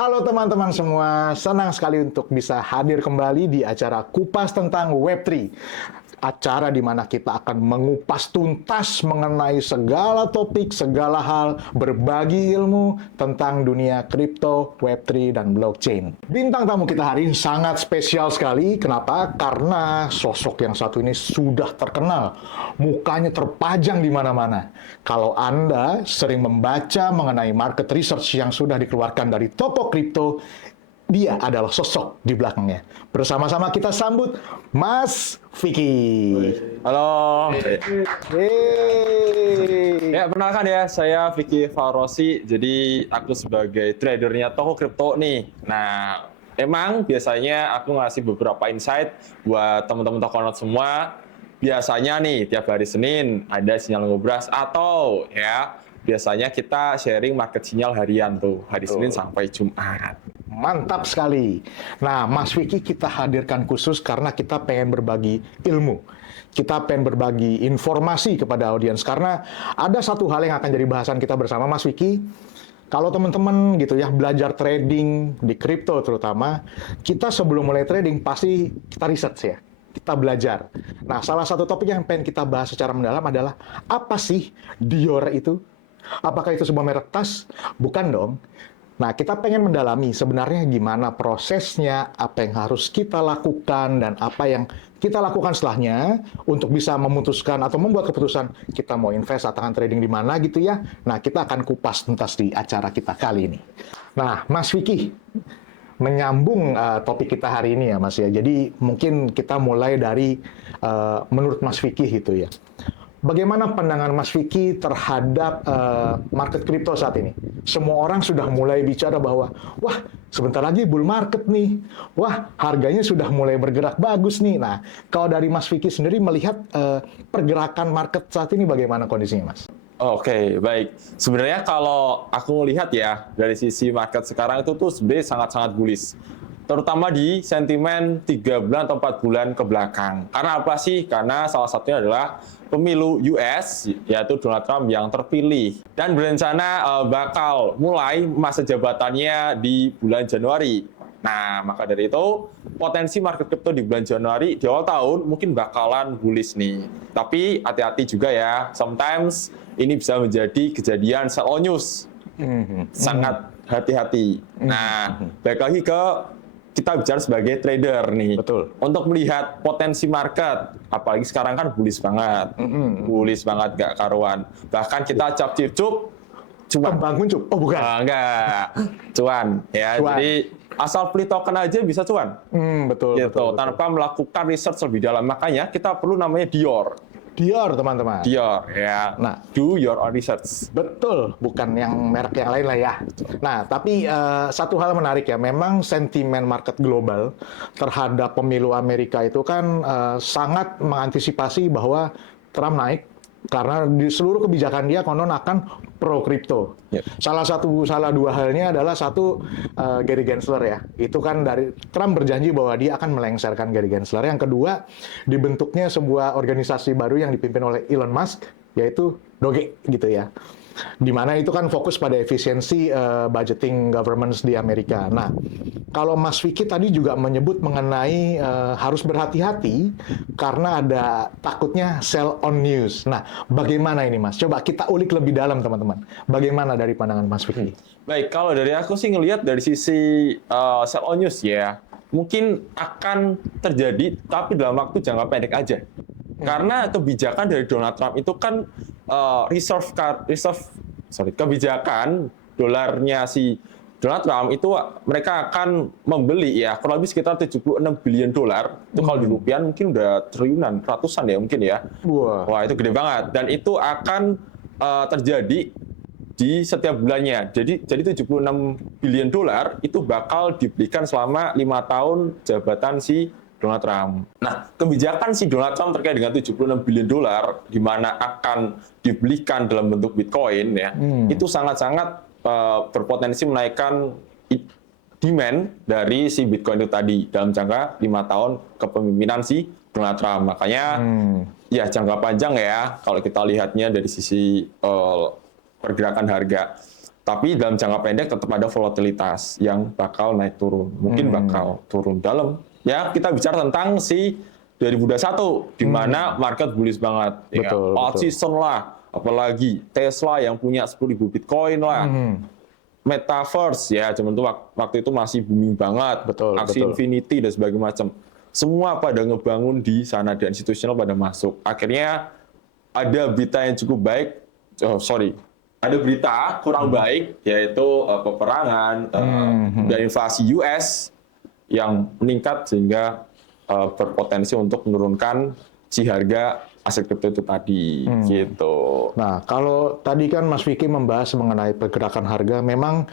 Halo teman-teman semua, senang sekali untuk bisa hadir kembali di acara Kupas tentang Web3. Acara di mana kita akan mengupas tuntas mengenai segala topik, segala hal, berbagi ilmu tentang dunia kripto, Web3, dan blockchain. Bintang tamu kita hari ini sangat spesial sekali. Kenapa? Karena sosok yang satu ini sudah terkenal. Mukanya terpajang di mana-mana. Kalau Anda sering membaca mengenai market research yang sudah dikeluarkan dari toko kripto, dia adalah sosok di belakangnya. Bersama-sama kita sambut Mas Vicky. Halo. Yeay. Ya, perkenalkan ya, saya Vicky Farosi. Jadi aku sebagai tradernya toko kripto nih. Nah, emang biasanya aku ngasih beberapa insight buat teman-teman toko semua. Biasanya nih tiap hari Senin ada sinyal ngobras atau ya biasanya kita sharing market sinyal harian tuh hari Senin sampai Jumat. Mantap sekali. Nah, Mas Vicky kita hadirkan khusus karena kita pengen berbagi ilmu. Kita pengen berbagi informasi kepada audiens. Karena ada satu hal yang akan jadi bahasan kita bersama, Mas Vicky. Kalau teman-teman gitu ya, belajar trading di kripto terutama, kita sebelum mulai trading pasti kita research ya. Kita belajar. Nah, salah satu topik yang pengen kita bahas secara mendalam adalah apa sih Dior itu? Apakah itu sebuah merek tas? Bukan dong. Nah, kita pengen mendalami sebenarnya gimana prosesnya, apa yang harus kita lakukan, dan apa yang kita lakukan setelahnya untuk bisa memutuskan atau membuat keputusan kita mau invest atau trading di mana gitu ya. Nah, kita akan kupas tuntas di acara kita kali ini. Nah, Mas Vicky, menyambung topik kita hari ini ya Mas ya. Jadi mungkin kita mulai dari menurut Mas Vicky gitu ya. Bagaimana pandangan Mas Vicky terhadap market kripto saat ini? Semua orang sudah mulai bicara bahwa, wah sebentar lagi bull market nih, wah harganya sudah mulai bergerak bagus nih. Nah, kalau dari Mas Vicky sendiri melihat pergerakan market saat ini bagaimana kondisinya Mas? Oke, baik. Sebenarnya kalau aku melihat ya, dari sisi market sekarang itu tuh sebenarnya sangat-sangat bullish. Terutama di sentimen 3 bulan atau 4 bulan ke belakang. Karena apa sih? Karena salah satunya adalah pemilu US, yaitu Donald Trump yang terpilih. Dan berencana bakal mulai masa jabatannya di bulan Januari. Nah, maka dari itu, potensi market crypto di bulan Januari, di awal tahun, mungkin bakalan bullish nih. Tapi hati-hati juga ya, sometimes ini bisa menjadi kejadian sell on news. Sangat hati-hati. Nah, balik lagi ke kita bicara sebagai trader nih. Betul. Untuk melihat potensi market, apalagi sekarang kan bullish banget. Bullish banget, gak karuan. Bahkan kita cap-cip-cup, cuan. Kembang kuncup? Oh bukan. Enggak. Cuan. Ya, Cuan. jadi asal beli token aja bisa cuan. Betul, Gitu, betul. tanpa melakukan research lebih dalam. Makanya kita perlu namanya Dior. Dior teman-teman. Dior, ya. Nah, do your own research. betul, bukan yang merek yang lain lah ya. Nah, tapi satu hal menarik ya, memang sentimen market global terhadap pemilu Amerika itu kan sangat mengantisipasi bahwa Trump naik karena di seluruh kebijakan dia konon akan pro kripto. Yep. Salah dua halnya adalah satu Gary Gensler ya. Itu kan dari Trump berjanji bahwa dia akan melengsarkan Gary Gensler. Yang kedua, dibentuknya sebuah organisasi baru yang dipimpin oleh Elon Musk, yaitu Doge gitu ya. Di mana itu kan fokus pada efisiensi budgeting governments di Amerika. Nah, kalau Mas Vicky tadi juga menyebut mengenai harus berhati-hati karena ada takutnya sell on news. Nah, bagaimana ini Mas? Coba kita ulik lebih dalam teman-teman. Bagaimana dari pandangan Mas Vicky? Baik, kalau dari aku sih ngelihat dari sisi sell on news ya, mungkin akan terjadi, tapi dalam waktu jangka pendek aja. Karena kebijakan dari Donald Trump itu kan kebijakan dolarnya si Donald Trump itu mereka akan membeli ya kurang lebih sekitar 76 billion dolar. Itu kalau di rupiah mungkin udah triliunan, ratusan ya mungkin ya. Wah, itu gede banget. Dan itu akan terjadi di setiap bulannya. Jadi 76 billion dolar itu bakal dibelikan selama 5 tahun jabatan si Donald Trump. Nah, kebijakan si Donald Trump terkait dengan 76 billion dolar, di mana akan dibelikan dalam bentuk Bitcoin, ya, itu sangat-sangat berpotensi menaikkan demand dari si Bitcoin itu tadi dalam jangka 5 tahun kepemimpinan si Donald Trump. Makanya, ya jangka panjang ya, kalau kita lihatnya dari sisi pergerakan harga. Tapi dalam jangka pendek tetap ada volatilitas yang bakal naik turun. Mungkin bakal turun dalam. Ya, kita bicara tentang si 2021, di mana market bullish banget. Betul, All betul. season lah. Apalagi Tesla yang punya 10.000 Bitcoin lah. Metaverse, ya zaman itu waktu itu masih booming banget. Betul, Aksi betul. Infinity dan sebagainya macam. Semua pada ngebangun di sana dan institusional pada masuk. Akhirnya ada berita yang cukup baik. Ada berita kurang baik, yaitu peperangan dan inflasi US yang meningkat sehingga berpotensi untuk menurunkan si harga aset kripto itu tadi, gitu. Nah, kalau tadi kan Mas Vicky membahas mengenai pergerakan harga, memang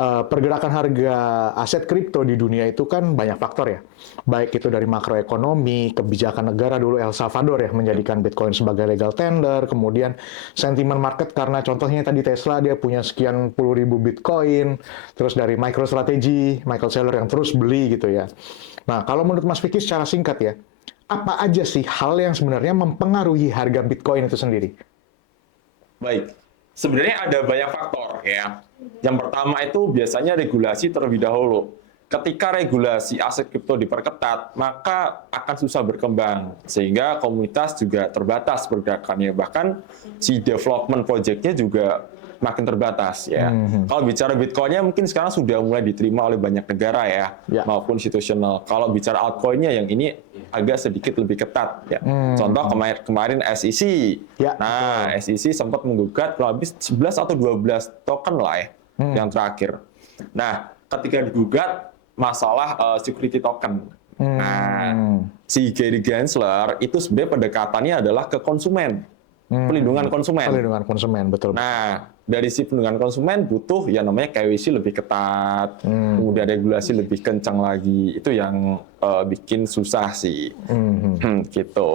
pergerakan harga aset kripto di dunia itu kan banyak faktor ya. Baik itu dari makroekonomi, kebijakan negara dulu El Salvador ya menjadikan Bitcoin sebagai legal tender, kemudian sentimen market karena contohnya tadi Tesla dia punya sekian puluh ribu Bitcoin, terus dari MicroStrategy, Michael Saylor yang terus beli gitu ya. Nah, kalau menurut Mas Vicky secara singkat ya, apa aja sih hal yang sebenarnya mempengaruhi harga Bitcoin itu sendiri? Baik, sebenarnya ada banyak faktor ya. Yang pertama itu biasanya regulasi terlebih dahulu. Ketika regulasi aset kripto diperketat, maka akan susah berkembang. Sehingga komunitas juga terbatas pergerakannya. Bahkan si development project-nya juga makin terbatas ya. Kalau bicara Bitcoin-nya mungkin sekarang sudah mulai diterima oleh banyak negara ya, maupun institusional. Kalau bicara altcoin-nya yang ini agak sedikit lebih ketat ya. Contoh kemarin SEC. Ya, Nah, SEC sempat menggugat kurang lebih 11 atau 12 token lah ya yang terakhir. Nah, ketika digugat masalah security token. Nah, si Gary Gensler itu sebenarnya pendekatannya adalah ke konsumen. Pelindungan konsumen. Pelindungan konsumen, betul. Nah, dari si pelindungan konsumen butuh yang namanya KYC lebih ketat, kemudian regulasi lebih kencang lagi. Itu yang bikin susah sih. Gitu.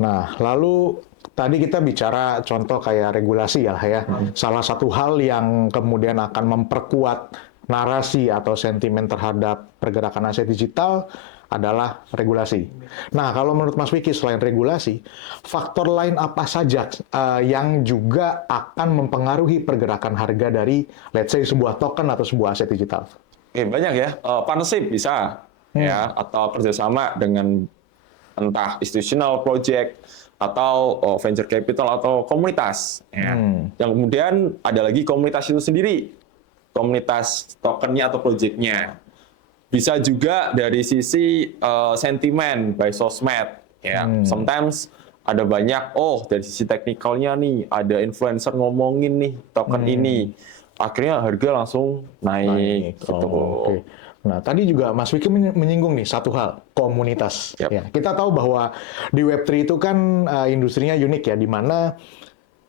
Nah, lalu tadi kita bicara contoh kayak regulasi ya. Salah satu hal yang kemudian akan memperkuat narasi atau sentimen terhadap pergerakan aset digital adalah regulasi. Nah, kalau menurut Mas Vicky, selain regulasi, faktor lain apa saja yang juga akan mempengaruhi pergerakan harga dari, let's say, sebuah token atau sebuah aset digital? Oke, banyak ya. Partnership bisa, ya, atau kerjasama dengan entah institutional project atau venture capital atau komunitas. Ya. Yang kemudian ada lagi komunitas itu sendiri, komunitas tokennya atau projectnya. Bisa juga dari sisi sentimen by sosmed. Ya. Sometimes ada banyak, dari sisi teknikalnya nih, ada influencer ngomongin nih token ini. Akhirnya harga langsung naik. Gitu. Okay. Nah, tadi juga Mas Vicky menyinggung nih satu hal, komunitas. Yep. Ya, kita tahu bahwa di Web3 itu kan industrinya unik ya, di mana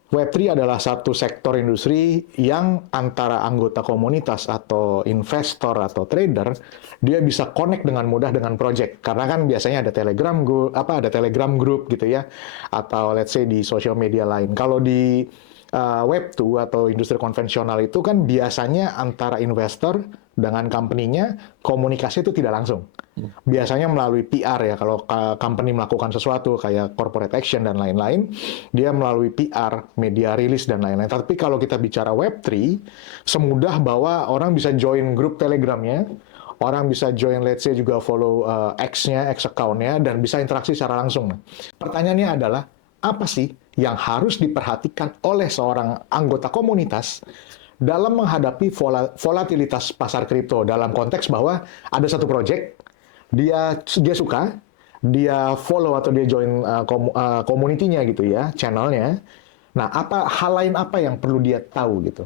Web3 adalah satu sektor industri yang antara anggota komunitas atau investor atau trader, dia bisa connect dengan mudah dengan project. Karena kan biasanya ada Telegram group gitu ya, atau let's say di social media lain. Kalau di Web2 atau industri konvensional itu kan biasanya antara investor dengan company-nya komunikasi itu tidak langsung. Biasanya melalui PR ya, kalau company melakukan sesuatu kayak corporate action dan lain-lain, dia melalui PR, media rilis dan lain-lain. Tapi kalau kita bicara Web3, semudah bahwa orang bisa join grup Telegramnya, orang bisa join, let's say juga follow X-nya, X account-nya, dan bisa interaksi secara langsung. Pertanyaannya adalah, apa sih yang harus diperhatikan oleh seorang anggota komunitas dalam menghadapi volatilitas pasar kripto, dalam konteks bahwa ada satu project, dia suka, dia follow atau dia join community-nya gitu ya, channel-nya. Nah, hal lain apa yang perlu dia tahu gitu?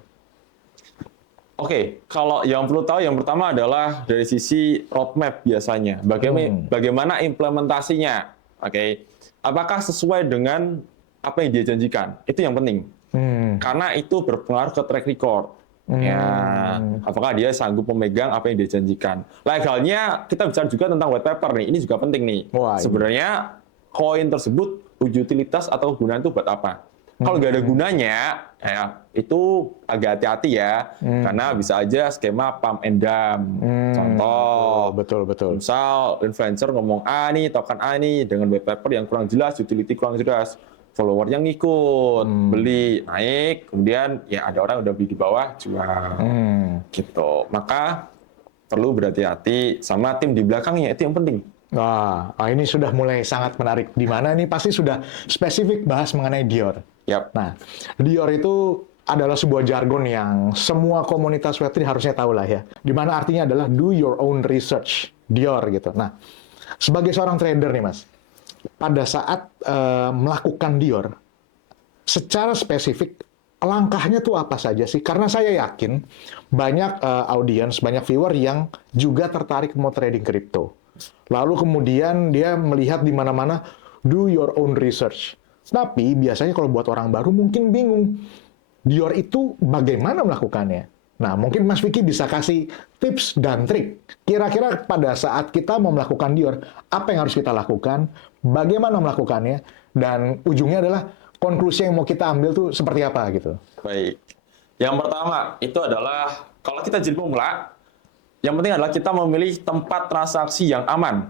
Oke, kalau yang perlu tahu yang pertama adalah dari sisi roadmap biasanya. Bagaimana implementasinya? Oke, apakah sesuai dengan apa yang dia janjikan? Itu yang penting. Karena itu berpengaruh ke track record. Ya, apakah dia sanggup memegang apa yang dia janjikan? Legalnya kita bicara juga tentang white paper nih. Ini juga penting nih. Sebenarnya koin tersebut utilitas atau gunanya itu buat apa? Kalau nggak ada gunanya, ya, itu agak hati-hati ya, karena bisa aja skema pump and dump. Contoh, betul. Misal influencer ngomong A nih, token A nih, dengan white paper yang kurang jelas, utility kurang jelas. follower yang ngikut, beli naik, kemudian ya ada orang udah beli di bawah jual, gitu. Maka perlu berhati-hati sama tim di belakangnya, itu yang penting. Wah, ini sudah mulai sangat menarik. Di mana ini pasti sudah spesifik bahas mengenai Dior. Yap. Nah, Dior itu adalah sebuah jargon yang semua komunitas Web3 harusnya tahu lah ya. Di mana artinya adalah do your own research, Dior gitu. Nah, sebagai seorang trader nih Mas, pada saat melakukan Dior, secara spesifik langkahnya tuh apa saja sih? Karena saya yakin banyak audiens, banyak viewer yang juga tertarik mau trading kripto. Lalu kemudian dia melihat di mana-mana do your own research. Tapi biasanya kalau buat orang baru mungkin bingung. Dior itu bagaimana melakukannya? Nah, mungkin Mas Vicky bisa kasih tips dan trik. Kira-kira pada saat kita mau melakukan Dior, apa yang harus kita lakukan? Bagaimana melakukannya? Dan ujungnya adalah konklusi yang mau kita ambil tuh seperti apa gitu. Baik. Yang pertama itu adalah kalau kita jadi pemula, yang penting adalah kita memilih tempat transaksi yang aman.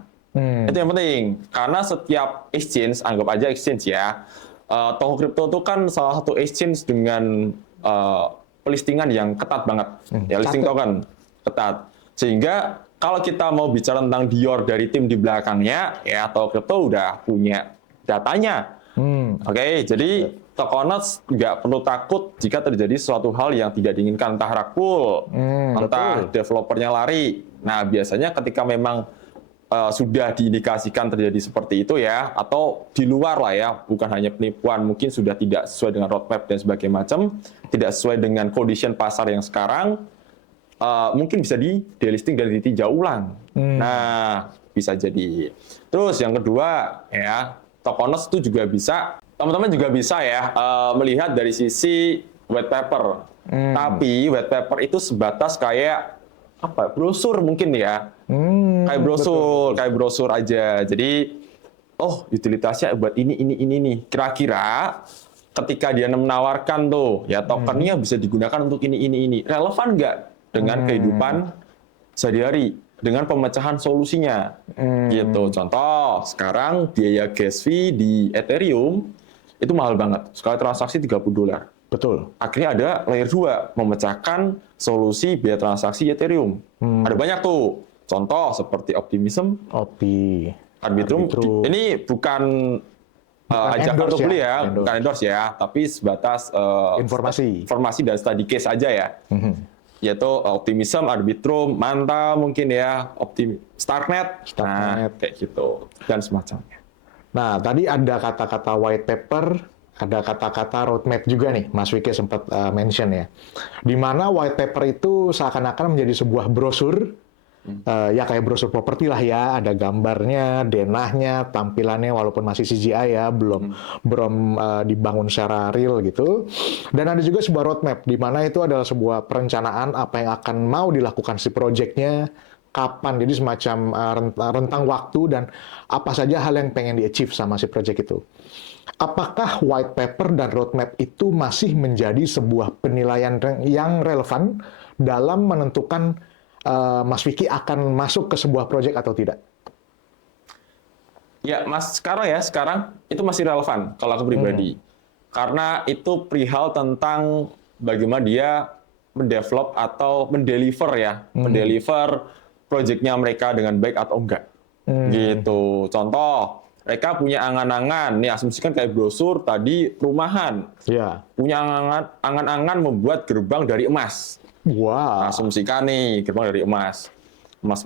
Itu yang penting. Karena setiap exchange, anggap aja exchange ya, toko kripto itu kan salah satu exchange dengan pelistingan yang ketat banget. Ya, listing token ketat. Sehingga kalau kita mau bicara tentang Dior dari tim di belakangnya, ya toko kripto udah punya datanya. Oke, jadi Tokonots nggak perlu takut jika terjadi suatu hal yang tidak diinginkan, entah rug pull, entah developernya lari. Nah, biasanya ketika memang sudah diindikasikan terjadi seperti itu ya, atau di luar lah ya, bukan hanya penipuan, mungkin sudah tidak sesuai dengan roadmap dan sebagainya macam, tidak sesuai dengan condition pasar yang sekarang, mungkin bisa di delisting dan ditinjau ulang. Nah, bisa jadi. Terus yang kedua ya, Tokonots itu juga bisa, teman-teman juga bisa ya melihat dari sisi white paper. Tapi white paper itu sebatas kayak apa? Brosur mungkin ya. Kayak brosur aja. Jadi oh, utilitasnya buat ini nih. Kira-kira ketika dia menawarkan tuh ya tokennya bisa digunakan untuk ini. Relevan nggak dengan kehidupan sehari-hari? Dengan pemecahan solusinya, gitu. Contoh, sekarang biaya gas fee di Ethereum itu mahal banget. Sekali transaksi $30. Betul. Akhirnya ada layer 2, memecahkan solusi biaya transaksi Ethereum. Ada banyak tuh. Contoh seperti Optimism, Arbitrum. Ini bukan ajakan untuk beli ya, bukan endorse ya, tapi sebatas informasi dan study case aja ya. Yaitu Optimism, Arbitrum, Manta mungkin ya, Starknet, nah kayak gitu, dan semacamnya. Nah, tadi ada kata-kata white paper, ada kata-kata roadmap juga nih, Mas Vicky sempat mention ya. Di mana white paper itu seakan-akan menjadi sebuah brosur, ya kayak brosur properti lah ya, ada gambarnya, denahnya, tampilannya walaupun masih CGI ya, belum dibangun secara real gitu. Dan ada juga sebuah roadmap di mana itu adalah sebuah perencanaan apa yang akan mau dilakukan si projectnya, kapan, jadi semacam rentang waktu dan apa saja hal yang pengen di-achieve sama si project itu. Apakah white paper dan roadmap itu masih menjadi sebuah penilaian yang relevan dalam menentukan Mas Vicky akan masuk ke sebuah proyek atau tidak? Ya, Mas, sekarang itu masih relevan kalau aku pribadi. Karena itu perihal tentang bagaimana dia mendevelop atau mendeliver ya, mendeliver proyeknya mereka dengan baik atau enggak. Gitu. Contoh, mereka punya angan-angan, nih asumsikan kayak brosur tadi perumahan. Ya. Punya angan-angan membuat gerbang dari emas. Wow. Asumsikan nih, gerbang dari emas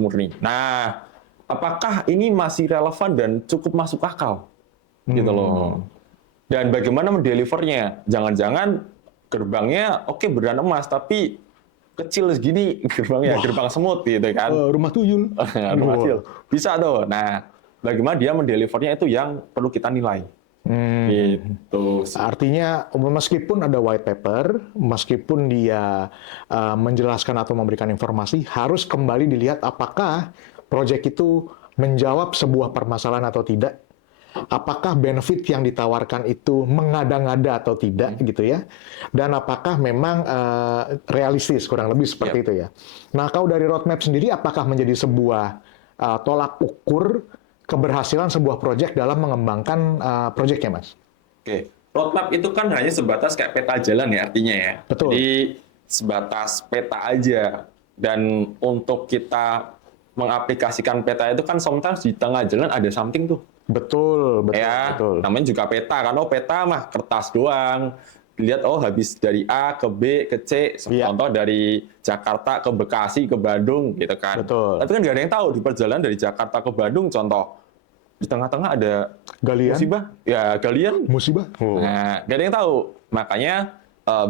murni. Nah, apakah ini masih relevan dan cukup masuk akal? Gitu loh. Dan bagaimana mendelivernya? Jangan-jangan gerbangnya oke beneran emas, tapi kecil segini gerbangnya, gerbang semut gitu kan. Rumah tuyul. Rumah tuyul. Bisa tuh. Nah, bagaimana dia mendelivernya itu yang perlu kita nilai. Gitu. Artinya meskipun ada white paper, meskipun dia menjelaskan atau memberikan informasi, harus kembali dilihat apakah proyek itu menjawab sebuah permasalahan atau tidak, apakah benefit yang ditawarkan itu mengada-ngada atau tidak gitu ya, dan apakah memang realistis, kurang lebih seperti itu ya. Nah, kalau dari roadmap sendiri, apakah menjadi sebuah tolak ukur keberhasilan sebuah proyek dalam mengembangkan proyeknya, Mas? Oke, roadmap itu kan hanya sebatas kayak peta jalan ya artinya ya. Betul. Jadi sebatas peta aja. Dan untuk kita mengaplikasikan peta itu kan sometimes di tengah jalan ada something tuh. Betul, betul, Ya, betul. namanya juga peta kan. Oh, peta mah kertas doang. Lihat, oh habis dari A ke B ke C. Iya. Contoh dari Jakarta ke Bekasi ke Bandung gitu kan. Betul. Tapi kan nggak ada yang tahu di perjalanan dari Jakarta ke Bandung contoh. Di tengah-tengah ada Galian, musibah. Ya, galian. musibah. Oh. Nah, nggak ada yang tahu. Makanya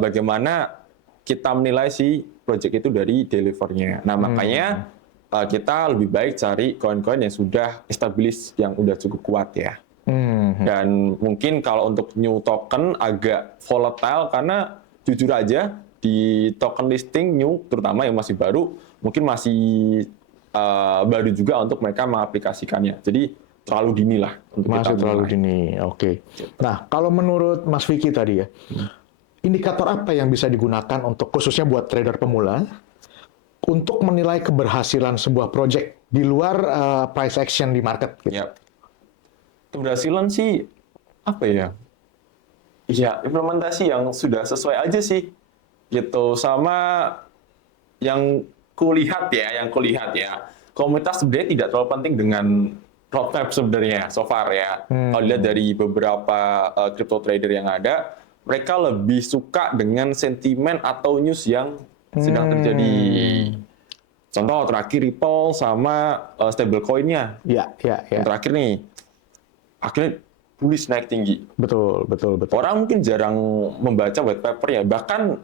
bagaimana kita menilai si project itu dari delivernya. Nah, makanya kita lebih baik cari koin-koin yang sudah established, yang udah cukup kuat ya. Dan mungkin kalau untuk new token agak volatile karena jujur aja di token listing new, terutama yang masih baru, mungkin masih baru juga untuk mereka mengaplikasikannya. Jadi terlalu dini lah untuk kita Masih terlalu menilai. dini, oke. Nah, kalau menurut Mas Vicky tadi ya, indikator apa yang bisa digunakan untuk khususnya buat trader pemula untuk menilai keberhasilan sebuah project di luar price action di market? Gitu? Ya. Keberhasilan sih apa ya? Ya, implementasi yang sudah sesuai aja sih. Gitu. Sama yang kulihat ya. Komunitas sebenarnya tidak terlalu penting dengan roadmap sebenarnya so far ya. Kalau dilihat dari beberapa crypto trader yang ada, mereka lebih suka dengan sentimen atau news yang sedang terjadi. Contoh terakhir Ripple sama stablecoin-nya. Ya. Yang terakhir nih, akhirnya bullish naik tinggi. Betul. Orang mungkin jarang membaca white paper ya. Bahkan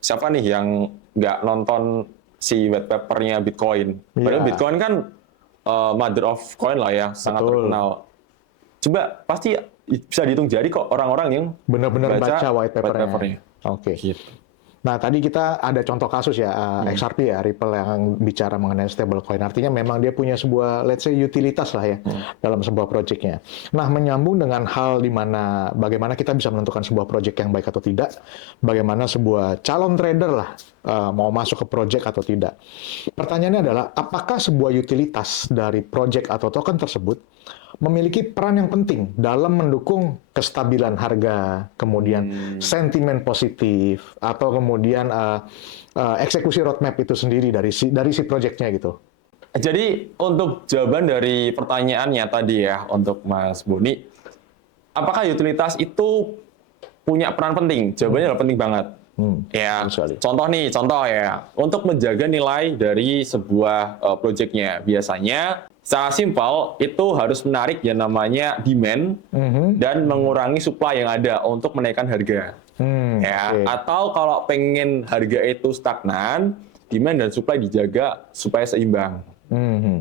siapa nih yang nggak nonton si white paper-nya Bitcoin? Padahal Bitcoin kan mother of coin lah ya, sangat terkenal. Coba pasti bisa dihitung jari kok orang-orang yang Benar-benar baca white paper-nya. Oke. Gitu. Nah, tadi kita ada contoh kasus ya, XRP ya, Ripple yang bicara mengenai stablecoin. Artinya memang dia punya sebuah, let's say, utilitas lah ya, dalam sebuah project-nya. Nah, menyambung dengan hal di mana bagaimana kita bisa menentukan sebuah project yang baik atau tidak, bagaimana sebuah calon trader lah mau masuk ke project atau tidak. Pertanyaannya adalah, apakah sebuah utilitas dari project atau token tersebut memiliki peran yang penting dalam mendukung kestabilan harga, kemudian sentimen positif, atau kemudian eksekusi roadmap itu sendiri dari si project-nya gitu. Jadi untuk jawaban dari pertanyaannya tadi ya, untuk Mas Boni, apakah utilitas itu punya peran penting? Jawabannya adalah penting banget. Ya, contoh ya, untuk menjaga nilai dari sebuah project-nya, biasanya secara simpel itu harus menarik yang namanya demand dan mengurangi supply yang ada untuk menaikkan harga. Atau kalau pengen harga itu stagnan, demand dan supply dijaga supaya seimbang.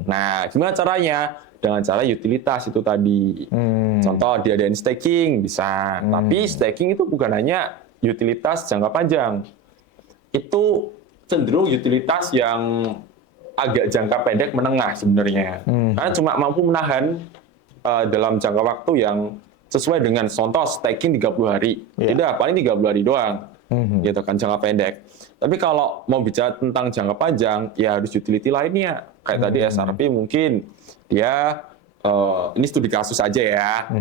Nah, gimana caranya? Dengan cara utilitas itu tadi. Contoh diadain staking bisa, tapi staking itu bukan hanya utilitas jangka panjang. Itu cenderung utilitas yang agak jangka pendek menengah sebenarnya. Karena cuma mampu menahan dalam jangka waktu yang sesuai dengan contoh staking 30 hari. Tidak, paling 30 hari doang. Gitu kan, jangka pendek. Tapi kalau mau bicara tentang jangka panjang, ya harus utility lainnya. Kayak tadi SRP mungkin dia ini studi kasus aja ya.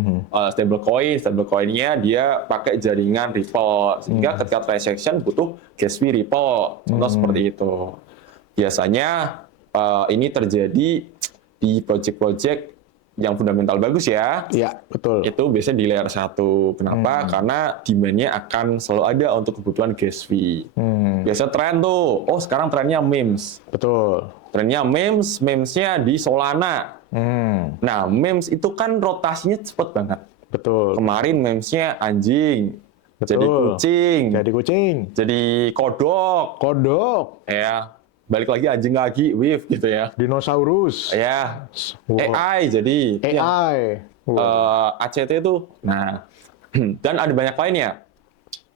Stablecoin-nya dia pakai jaringan Ripple. Sehingga ketika transaction butuh gas fee Ripple. Contoh seperti itu. Biasanya ini terjadi di project-project yang fundamental bagus ya. Iya, betul. Itu biasanya di layer 1. Kenapa? Karena demand-nya akan selalu ada untuk kebutuhan gas fee. Biasa tren tuh, oh sekarang trennya memes. Betul. Trennya memes-nya di Solana. Nah, memes itu kan rotasinya cepet banget. Betul. Kemarin memesnya anjing, jadi kucing, jadi kodok. Ya, balik lagi anjing lagi, wave gitu ya. Dinosaurus. Ya, AI jadi. AI. ACT itu. Nah, dan ada banyak lainnya.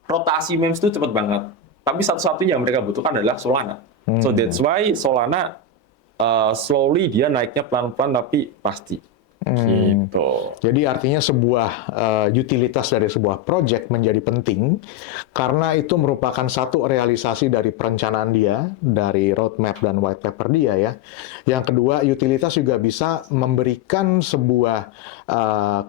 Rotasi memes itu cepet banget. Tapi satu-satunya yang mereka butuhkan adalah Solana. So that's why Solana slowly dia naiknya pelan-pelan tapi pasti. Gitu. Jadi artinya sebuah utilitas dari sebuah project menjadi penting karena itu merupakan satu realisasi dari perencanaan dia, dari roadmap dan white paper dia ya. Yang kedua, utilitas juga bisa memberikan sebuah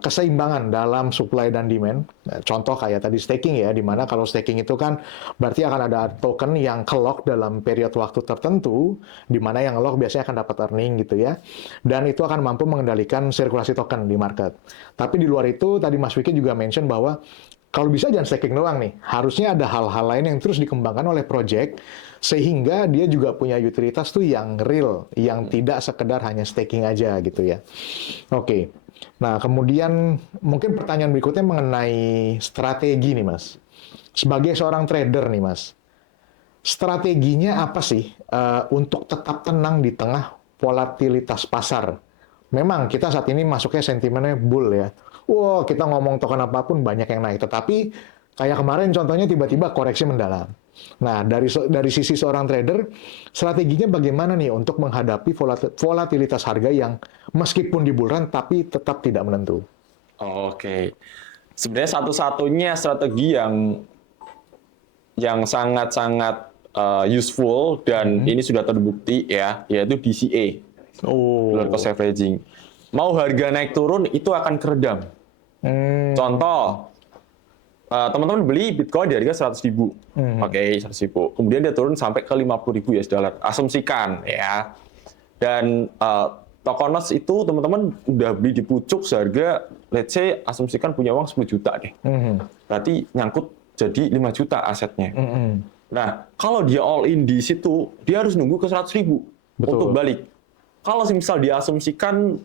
keseimbangan dalam supply dan demand. Nah, contoh kayak tadi staking ya, di mana kalau staking itu kan berarti akan ada token yang ke-lock dalam periode waktu tertentu, di mana yang lock biasanya akan dapat earning gitu ya. Dan itu akan mampu mengendalikan sirkulasi token di market. Tapi di luar itu, tadi Mas Wiki juga mention bahwa kalau bisa jangan staking doang nih. Harusnya ada hal-hal lain yang terus dikembangkan oleh project, sehingga dia juga punya utilitas tuh yang real, yang tidak sekedar hanya staking aja gitu ya. Oke. Nah, kemudian mungkin pertanyaan berikutnya mengenai strategi nih Mas. Sebagai seorang trader nih Mas, strateginya apa sih untuk tetap tenang di tengah volatilitas pasar? Memang kita saat ini masuknya sentimennya bull ya. Wah, kita ngomong token apapun banyak yang naik. Tetapi kayak kemarin contohnya tiba-tiba koreksi mendalam. Nah, dari sisi seorang trader, strateginya bagaimana nih untuk menghadapi volatilitas harga yang meskipun di bull run tapi tetap tidak menentu? Oke. Sebenarnya satu-satunya strategi yang sangat-sangat useful dan ini sudah terbukti ya, yaitu DCA. Dollar cost averaging. Mau harga naik turun itu akan keredam. Contoh, teman-teman beli Bitcoin di harga 100.000. Oke, 100.000. Kemudian dia turun sampai ke 50.000 US dollar. Asumsikan ya. Dan Tokonos itu teman-teman udah beli di pucuk seharga, let's say asumsikan punya uang 10 juta deh. Berarti nyangkut jadi 5 juta asetnya. Nah, kalau dia all in di situ, dia harus nunggu ke 100.000 untuk balik. Kalau misal diasumsikan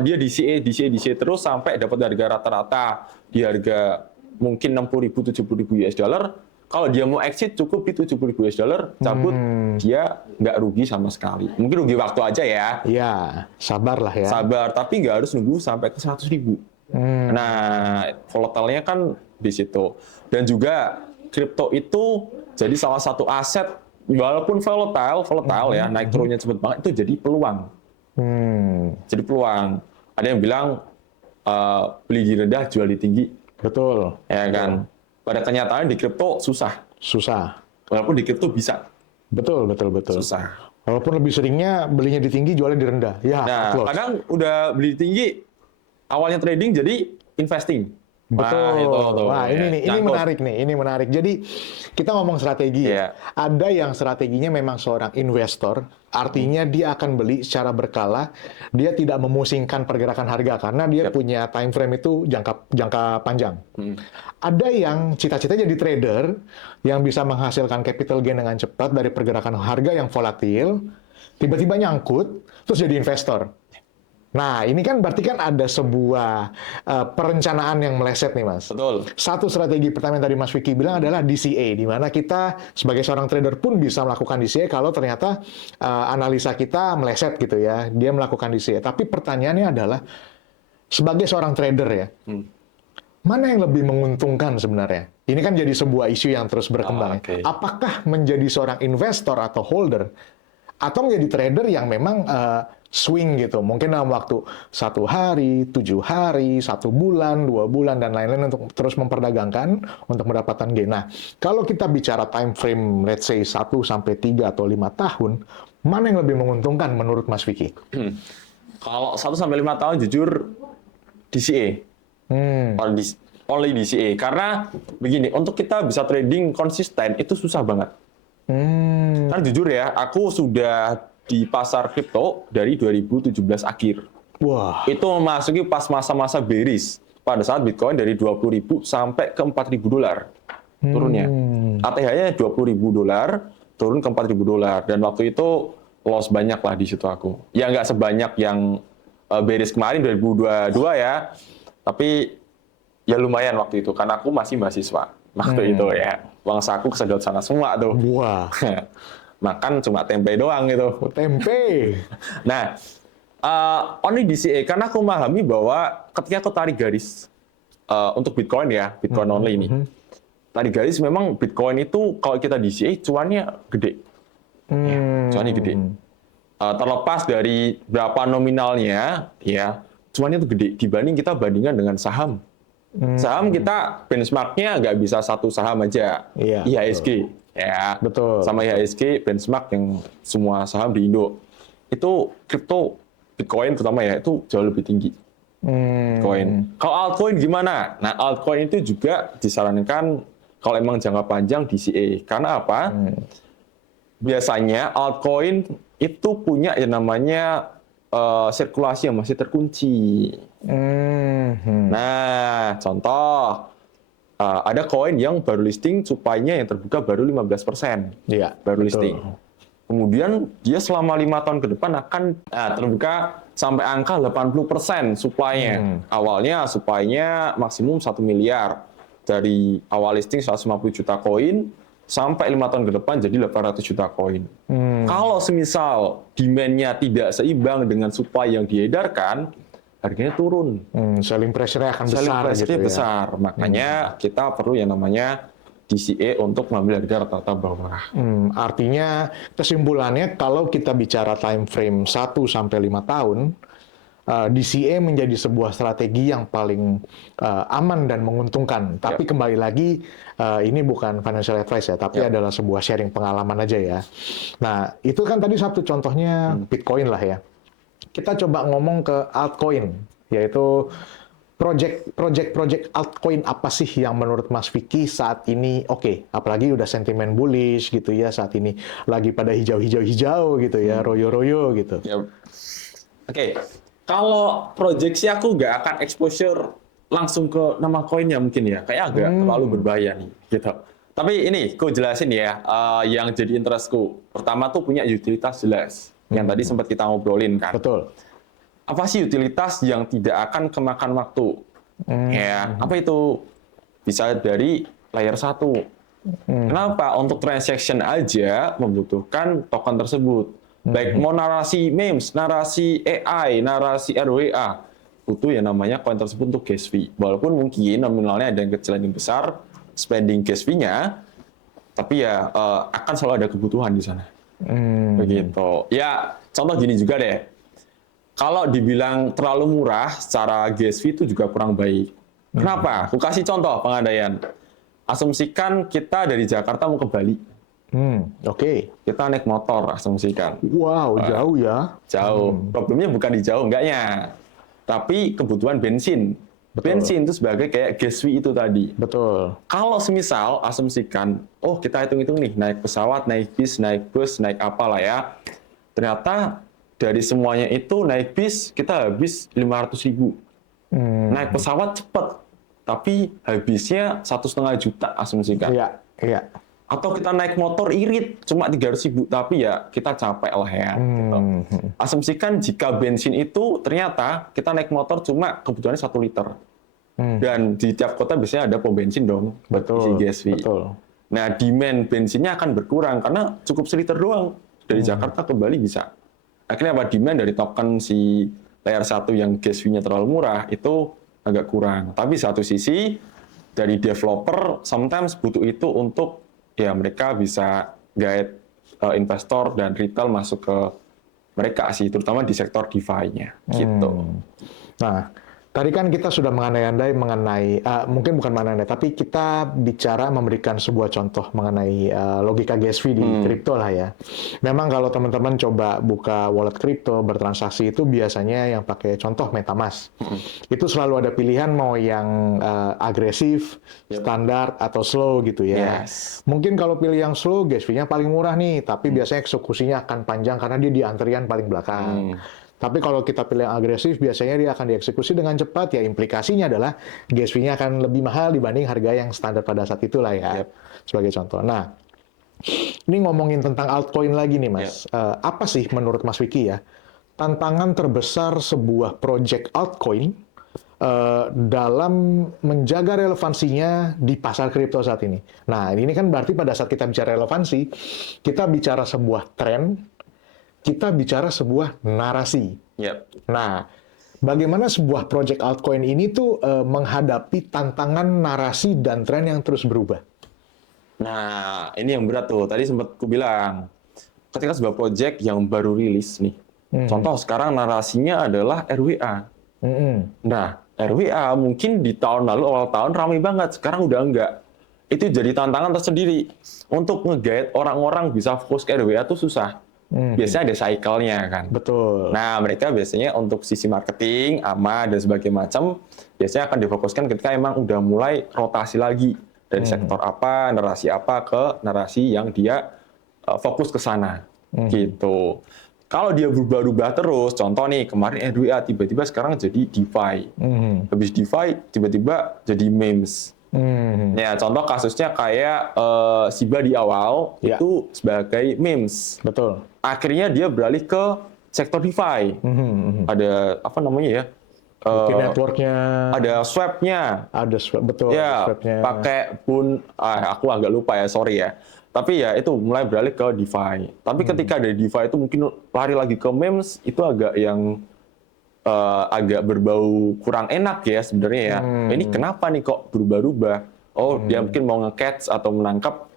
dia DCA terus sampai dapat harga rata-rata di harga mungkin 60.000 70.000 US dollar, kalau dia mau exit cukup di 70.000 US dollar, cabut, dia nggak rugi sama sekali. Mungkin rugi waktu aja ya. Iya, sabar lah ya. Sabar, tapi nggak harus nunggu sampai ke 100.000. Nah, volatilnya kan di situ. Dan juga kripto itu jadi salah satu aset walaupun volatile ya, naik turunnya cepet banget, itu jadi peluang. Jadi peluang. Ada yang bilang beli di rendah, jual di tinggi. Betul. Ya kan. Pada kenyataan di kripto susah. Walaupun di kripto bisa. Betul. Susah. Walaupun lebih seringnya belinya di tinggi, jualnya di rendah. Ya, nah, kadang udah beli di tinggi, awalnya trading jadi investing. Betul. Wah, ini menarik. Jadi kita ngomong strategi ya. Ada yang strateginya memang seorang investor, artinya dia akan beli secara berkala, dia tidak memusingkan pergerakan harga karena dia punya time frame itu jangka panjang. Ada yang cita-citanya jadi trader yang bisa menghasilkan capital gain dengan cepat dari pergerakan harga yang volatil, tiba-tiba nyangkut, terus jadi investor. Nah, ini kan berarti kan ada sebuah perencanaan yang meleset nih, Mas. Betul. Satu strategi pertama yang tadi Mas Vicky bilang adalah DCA, di mana kita sebagai seorang trader pun bisa melakukan DCA kalau ternyata analisa kita meleset gitu ya, dia melakukan DCA. Tapi pertanyaannya adalah, sebagai seorang trader ya, mana yang lebih menguntungkan sebenarnya? Ini kan jadi sebuah isu yang terus berkembang. Apakah menjadi seorang investor atau holder, atau menjadi trader yang memang swing gitu, mungkin dalam waktu 1 hari, 7 hari, 1 bulan, 2 bulan, dan lain-lain untuk terus memperdagangkan untuk mendapatkan gain. Nah, kalau kita bicara time frame, let's say 1 sampai 3 atau 5 tahun, mana yang lebih menguntungkan menurut Mas Vicky? Kalau 1 sampai 5 tahun jujur DCA. Only DCA. Karena begini, untuk kita bisa trading konsisten itu susah banget. Karena jujur ya, aku sudah di pasar kripto dari 2017 akhir. Wah. Itu memasuki pas masa-masa bearish. Pada saat Bitcoin dari 20.000 sampai ke 4.000 dolar turunnya. ATH-nya 20.000 dolar, turun ke 4.000 dolar. Dan waktu itu loss banyak lah di situ aku. Ya nggak sebanyak yang bearish kemarin 2022 ya. Tapi ya lumayan waktu itu. Karena aku masih mahasiswa waktu itu ya. Uang saku kesedot sana semua tuh. Wah. Makan cuma tempe doang gitu. Tempe. Nah, only DCA karena aku memahami bahwa ketika aku tarik garis untuk Bitcoin ya, Bitcoin only ini. Tarik garis memang Bitcoin itu kalau kita DCA cuannya gede. Ya, cuannya gede. Terlepas dari berapa nominalnya ya, cuannya tuh gede dibanding kita bandingkan dengan saham. Saham kita benchmarknya nggak bisa satu saham aja. Iya, IHSG ya. Betul. Sama IHSG benchmark yang semua saham di Indo. Itu kripto Bitcoin terutama ya itu jauh lebih tinggi. Bitcoin. Kalau altcoin gimana? Nah, altcoin itu juga disarankan kalau emang jangka panjang DCA. Karena apa? Biasanya altcoin itu punya yang namanya sirkulasi yang masih terkunci. Nah, contoh ada koin yang baru listing supaya yang terbuka baru 15%. Iya, Baru betul. listing. Kemudian dia selama 5 tahun ke depan akan terbuka sampai angka 80% supply-nya. Awalnya supply-nya maksimum 1 miliar. Dari awal listing 150 juta koin sampai 5 tahun ke depan jadi 800 juta koin. Kalau semisal demand-nya tidak seimbang dengan supply yang diedarkan, harganya turun. Selling pressure-nya akan Selling besar pressure-nya gitu ya. besar. Makanya kita perlu yang namanya DCA untuk mengambil harga rata-rata bawah. Artinya kesimpulannya kalau kita bicara time frame 1 sampai 5 tahun, DCA menjadi sebuah strategi yang paling aman dan menguntungkan. Tapi kembali lagi, ini bukan financial advice ya, tapi adalah sebuah sharing pengalaman aja ya. Nah, itu kan tadi satu contohnya Bitcoin lah ya. Kita coba ngomong ke altcoin, yaitu project altcoin apa sih yang menurut Mas Vicky saat ini oke, apalagi udah sentimen bullish gitu ya, saat ini lagi pada hijau-hijau gitu ya, royo-royo gitu. Oke. Kalau proyeksi aku nggak akan exposure langsung ke nama koinnya mungkin ya, kayak agak terlalu berbahaya nih gitu. Tapi ini aku jelasin ya, yang jadi interestku. Pertama tuh punya utilitas jelas, yang tadi sempat kita ngobrolin kan. Betul. Apa sih utilitas yang tidak akan kemakan waktu? Ya, apa itu? Bisa dari layer 1. Kenapa? Untuk transaction aja membutuhkan token tersebut. Baik mau narasi memes, narasi AI, narasi RWA, butuh yang namanya koin tersebut untuk gas fee. Walaupun mungkin nominalnya ada yang kecil, ada yang besar, spending gas fee-nya, tapi ya akan selalu ada kebutuhan di sana. Begitu. Ya, contoh gini juga deh. Kalau dibilang terlalu murah secara gas fee itu juga kurang baik. Kenapa? Aku kasih contoh pengandaian. Asumsikan kita dari Jakarta mau ke Bali. Oke. Kita naik motor, asumsikan. Wow, jauh ya. Jauh. Problemnya bukan di jauh, enggaknya. Tapi kebutuhan bensin. Bensin itu sebagai kayak gas fee itu tadi. Betul. Kalau semisal asumsikan, oh kita hitung-hitung nih, naik pesawat, naik bis, naik bus, naik apalah ya. Ternyata dari semuanya itu naik bis kita habis 500.000. Naik pesawat cepat, tapi habisnya 1,5 juta asumsikan. Iya, iya. Atau kita naik motor irit cuma 300.000, tapi ya kita capek lah ya. Gitu. Asumsikan jika bensin itu ternyata kita naik motor cuma kebutuhannya 1 liter. Dan di tiap kota biasanya ada pom bensin dong, isi gas fee. Betul. Nah, demand bensinnya akan berkurang karena cukup 1 liter doang. Dari Jakarta ke Bali bisa. Akhirnya apa? Demand dari token si layer 1 yang gas fee-nya terlalu murah itu agak kurang. Tapi satu sisi dari developer sometimes butuh itu untuk ya mereka bisa guide investor dan retail masuk ke mereka sih, terutama di sektor DeFi-nya gitu. Nah, tadi kan kita sudah mengandai-andai mengenai, mungkin bukan mengandai, tapi kita bicara memberikan sebuah contoh mengenai logika gas fee di kripto lah ya. Memang kalau teman-teman coba buka wallet kripto, bertransaksi itu biasanya yang pakai contoh MetaMask. Itu selalu ada pilihan mau yang agresif, standar, atau slow gitu ya. Yes. Mungkin kalau pilih yang slow, gas fee-nya paling murah nih, tapi biasanya eksekusinya akan panjang karena dia di antrian paling belakang. Tapi kalau kita pilih yang agresif, biasanya dia akan dieksekusi dengan cepat, ya implikasinya adalah gas fee-nya akan lebih mahal dibanding harga yang standar pada saat itulah ya, sebagai contoh. Nah, ini ngomongin tentang altcoin lagi nih Mas. Apa sih menurut Mas Vicky ya, tantangan terbesar sebuah project altcoin dalam menjaga relevansinya di pasar kripto saat ini? Nah, ini kan berarti pada saat kita bicara relevansi, kita bicara sebuah tren, kita bicara sebuah narasi. Nah, bagaimana sebuah project altcoin ini tuh menghadapi tantangan narasi dan tren yang terus berubah? Nah, ini yang berat tuh. Tadi sempat aku bilang, ketika sebuah project yang baru rilis nih, contoh sekarang narasinya adalah RWA. Nah, RWA mungkin di tahun lalu, awal tahun ramai banget, sekarang udah enggak. Itu jadi tantangan tersendiri. Untuk nge-guide orang-orang bisa fokus ke RWA itu susah. Biasanya ada cycle-nya kan. Betul. Nah, mereka biasanya untuk sisi marketing, AMA, dan sebagainya macam, biasanya akan difokuskan ketika emang udah mulai rotasi lagi. Dari sektor apa, narasi apa, ke narasi yang dia fokus ke sana. Gitu. Kalau dia berubah-ubah terus, contoh nih, kemarin RWA, tiba-tiba sekarang jadi DeFi. Habis DeFi, tiba-tiba jadi memes. Ya, contoh kasusnya kayak Shiba di awal, Ya. itu sebagai memes. Betul. Akhirnya dia beralih ke sektor DeFi. Ada apa namanya ya? Bukti networknya Ada swap-nya. ada betul Ya, swapnya. pakai pun, aku agak lupa ya, sorry ya. Tapi ya itu mulai beralih ke DeFi. Tapi ketika dari DeFi itu mungkin lari lagi ke memes, itu agak yang agak berbau kurang enak ya sebenarnya ya. Ini kenapa nih kok berubah-ubah? Oh, dia mungkin mau nge-catch atau menangkap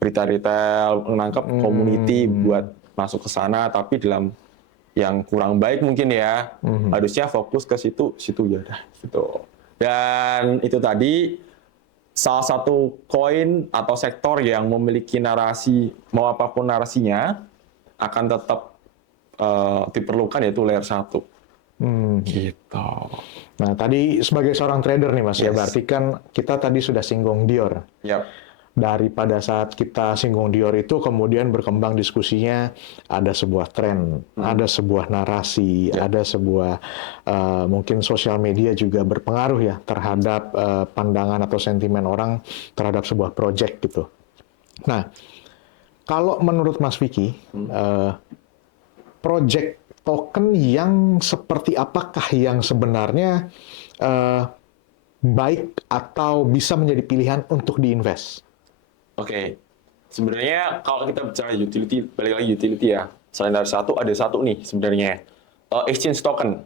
berita retail, menangkap community buat masuk ke sana, tapi dalam yang kurang baik mungkin ya. Harusnya fokus ke situ ya udah gitu. Dan itu tadi salah satu koin atau sektor yang memiliki narasi, mau apapun narasinya, akan tetap diperlukan yaitu layer 1. Gitu. Nah, tadi sebagai seorang trader nih Mas, ya Yes. berarti kan kita tadi sudah singgung Dior. Yap. Dari pada saat kita singgung Dior itu kemudian berkembang diskusinya, ada sebuah tren, ada sebuah narasi, ada sebuah mungkin sosial media juga berpengaruh ya terhadap pandangan atau sentimen orang terhadap sebuah project gitu. Nah, kalau menurut Mas Vicky, project token yang seperti apakah yang sebenarnya baik atau bisa menjadi pilihan untuk diinvest? Oke. Sebenarnya kalau kita bicara utility, balik lagi utility ya. Selain dari satu, ada satu nih sebenarnya. Exchange token.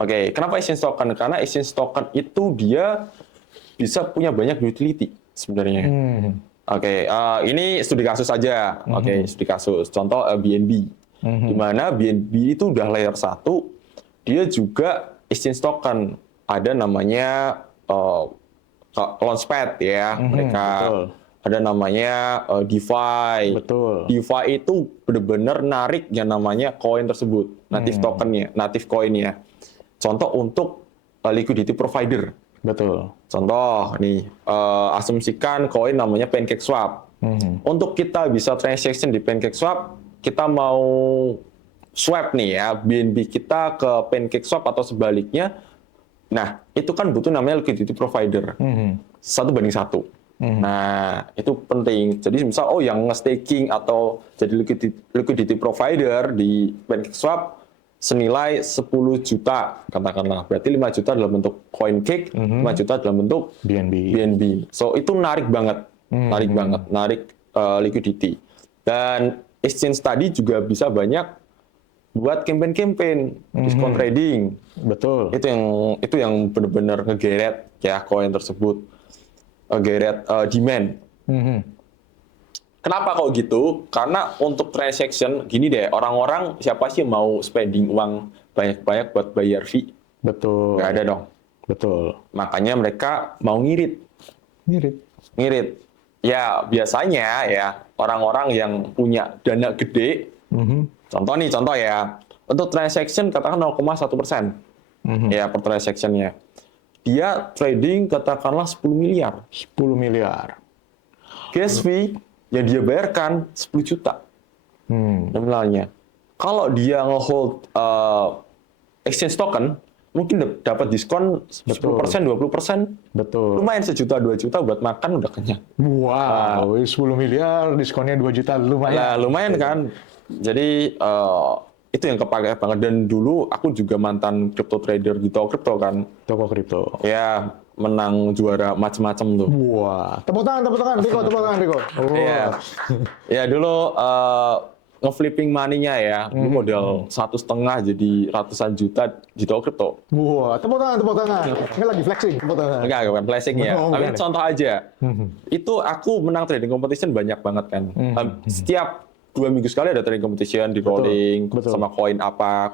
Oke, kenapa exchange token? Karena exchange token itu dia bisa punya banyak utility sebenarnya. Oke, ini studi kasus saja. Oke, studi kasus. Contoh BNB. Di mana BNB itu udah layer 1, dia juga exchange token. Ada namanya Launchpad ya, mereka betul. ada namanya DeFi. Betul. DeFi itu benar-benar narik yang namanya koin tersebut, native tokennya, native koinnya. Contoh untuk liquidity provider. Betul. Contoh nih, asumsikan koin namanya PancakeSwap. Untuk kita bisa transaction di PancakeSwap, kita mau swap nih ya, BNB kita ke PancakeSwap atau sebaliknya. Nah, itu kan butuh namanya liquidity provider. 1:1. Nah, itu penting. Jadi misal, yang nge-staking atau jadi liquidity provider di PancakeSwap senilai 10 juta, katakanlah. Berarti 5 juta dalam bentuk CoinCake, 5 juta dalam bentuk BNB. So, itu narik banget. Narik liquidity. Dan exchange tadi juga bisa banyak buat campaign, diskon trading. Betul. Itu yang benar-benar ngegeret ya koin tersebut, ngegeret demand. Kenapa kok gitu? Karena untuk transaction gini deh, orang-orang siapa sih mau spending uang banyak-banyak buat bayar fee? Betul. Nggak ada dong. Betul. Makanya mereka mau ngirit. Ya biasanya ya orang-orang yang punya dana gede. Contoh ya, untuk transaction katakan 0,1%. Ya, per transactionnya. Dia trading katakanlah 10 miliar. 10 miliar. Gas fee yang dia bayarkan 10 juta. Nominalnya. Kalau dia nge-hold exchange token, mungkin dapat diskon 10%, 20%. Betul. Lumayan 1 juta, 2 juta buat makan udah kenyang. Wow, 10 miliar, diskonnya 2 juta, lumayan. Nah, lumayan kan. Jadi itu yang kepake banget. Dan dulu aku juga mantan crypto trader di Toko Kripto kan. Toko kripto. Ya, menang juara macam-macam tuh. Wah, tepuk tangan, Riko, tepuk tangan, Riko. Iya. Ya dulu nge-flipping money-nya ya, dulu modal 1,5 jadi ratusan juta di Toko Kripto. Wah, tepuk tangan. Ini lagi flexing, tepuk tangan. Enggak, bukan flashing ya. Oh, Tapi bukan. contoh aja. Itu aku menang trading competition banyak banget kan. Setiap 2 minggu sekali ada trading competition di rolling betul. sama koin apa.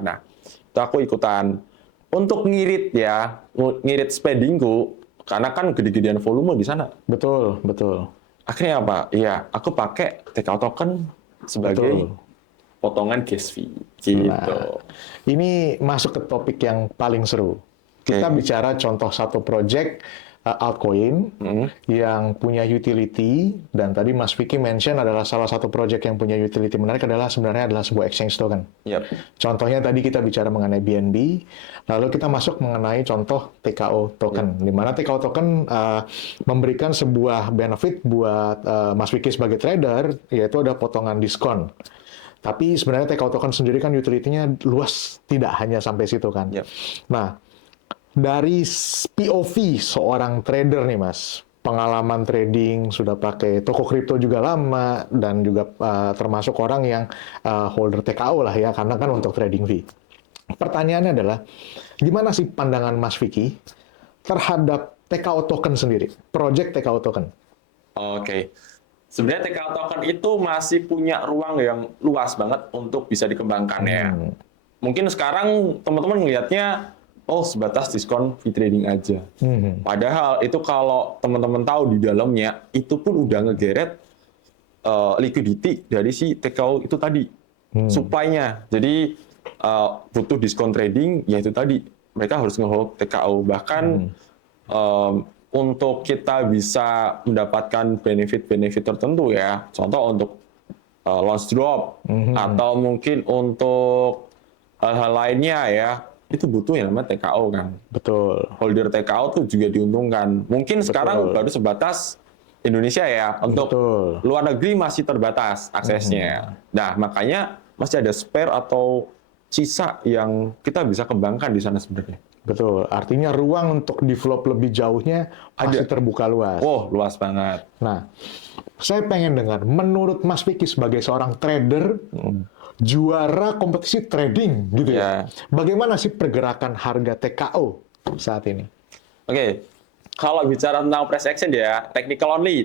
Nah, Itu aku ikutan. Untuk ngirit ya, ngirit spendingku, karena kan gede-gedean volume di sana. Betul, betul. Akhirnya apa? Iya, aku pakai Takeout token sebagai Betul. potongan gas fee. Gitu. Nah, ini masuk ke topik yang paling seru. Kita Oke. bicara contoh satu project altcoin yang punya utility, dan tadi Mas Vicky mention adalah salah satu project yang punya utility menarik adalah sebenarnya adalah sebuah exchange token. Yap. Contohnya tadi kita bicara mengenai BNB, lalu kita masuk mengenai contoh TKO token, di mana TKO token memberikan sebuah benefit buat Mas Vicky sebagai trader, yaitu ada potongan diskon. Tapi sebenarnya TKO token sendiri kan utility-nya luas, tidak hanya sampai situ kan. Yap. Nah, dari POV seorang trader nih Mas, pengalaman trading, sudah pakai toko kripto juga lama, dan juga termasuk orang yang holder TKO lah ya, karena kan untuk trading fee. Pertanyaannya adalah, gimana sih pandangan Mas Vicky terhadap TKO token sendiri, project TKO token? Oke. Sebenarnya Takeout token itu masih punya ruang yang luas banget untuk bisa dikembangkan ya. Mungkin sekarang teman-teman ngelihatnya, oh sebatas diskon fee trading aja. Padahal itu kalau teman-teman tahu di dalamnya, itu pun udah ngegeret liquidity dari si TKO itu tadi. Supply-nya. Jadi butuh diskon trading, ya itu tadi. Mereka harus nge-hold TKO. Bahkan untuk kita bisa mendapatkan benefit-benefit tertentu ya. Contoh untuk launch drop, atau mungkin untuk hal-hal lainnya ya, itu butuh yang namanya TKO kan. Betul. Holder TKO tuh juga diuntungkan. Mungkin sekarang baru sebatas Indonesia ya, untuk Betul. luar negeri masih terbatas aksesnya. Nah, makanya masih ada spare atau sisa yang kita bisa kembangkan di sana sebenarnya. Betul. Artinya ruang untuk develop lebih jauhnya masih terbuka luas. Oh, luas banget. Nah, saya pengen dengar, menurut Mas Vicky sebagai seorang trader, juara kompetisi trading gitu ya, bagaimana sih pergerakan harga TKO saat ini? Oke, kalau bicara tentang price action ya, technical only.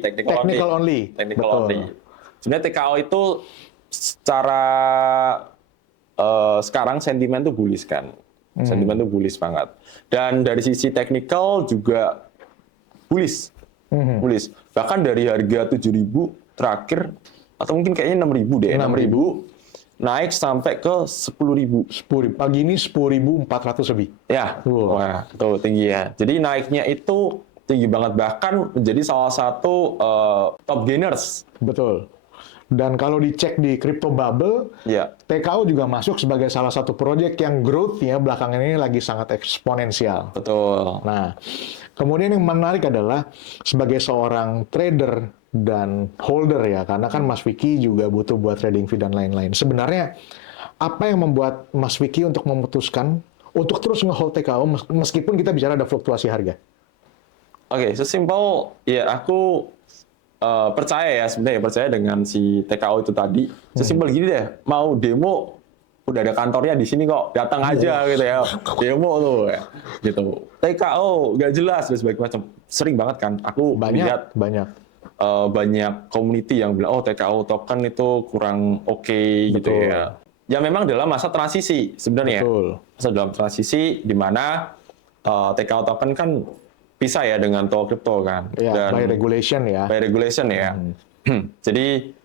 Sebenarnya TKO itu secara sekarang sentimen tuh bullish kan. Sentimen tuh bullish banget. Dan dari sisi technical juga bullish. Bullish. Bahkan dari harga 7.000 terakhir, atau mungkin kayaknya 6.000 deh. 6.000 naik sampai ke 10.000. Pagi ini 10.400 lebih. Ya, wah, itu tinggi ya. Jadi naiknya itu tinggi banget. Bahkan menjadi salah satu top gainers. Betul. Dan kalau dicek di Crypto Bubble, TKO juga masuk sebagai salah satu proyek yang growth-nya belakangan ini lagi sangat eksponensial. Betul. Nah, kemudian yang menarik adalah sebagai seorang trader dan holder ya, karena kan Mas Vicky juga butuh buat trading fee dan lain-lain. Sebenarnya, apa yang membuat Mas Vicky untuk memutuskan untuk terus nge-hold TKO meskipun kita bicara ada fluktuasi harga? Oke, sesimpel ya aku percaya ya, sebenarnya percaya dengan si TKO itu tadi. Sesimpel gini deh, mau demo udah ada kantornya di sini kok, datang aja gitu ya, demo tuh ya, gitu. TKO nggak jelas dan sebagainya macam, sering banget kan. Aku lihat banyak community yang bilang, oh TKO token itu kurang oke gitu ya. Ya memang dalam masa transisi sebenarnya. Masa dalam transisi di mana TKO token kan pisah ya dengan toko kripto kan. Ya, dan by regulation ya. By regulation ya. Jadi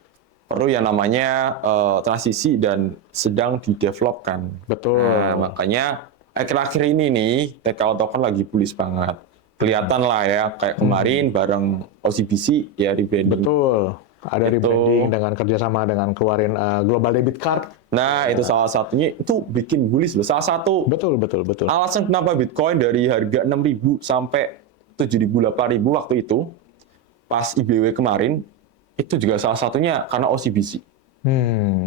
perlu yang namanya transisi dan sedang didevelopkan. Betul. Nah, makanya akhir-akhir ini nih TKO token lagi bullish banget. Kelihatan lah ya, kayak kemarin bareng OCBC ya rebranding. Betul. Ada rebranding dengan kerjasama dengan keluarin Global Debit Card. Nah, itu salah satunya, itu bikin bullish loh. Salah satu betul. alasan kenapa Bitcoin dari harga 6.000 sampai 7.000, 8.000 waktu itu, pas IBW kemarin, itu juga salah satunya karena OCBC.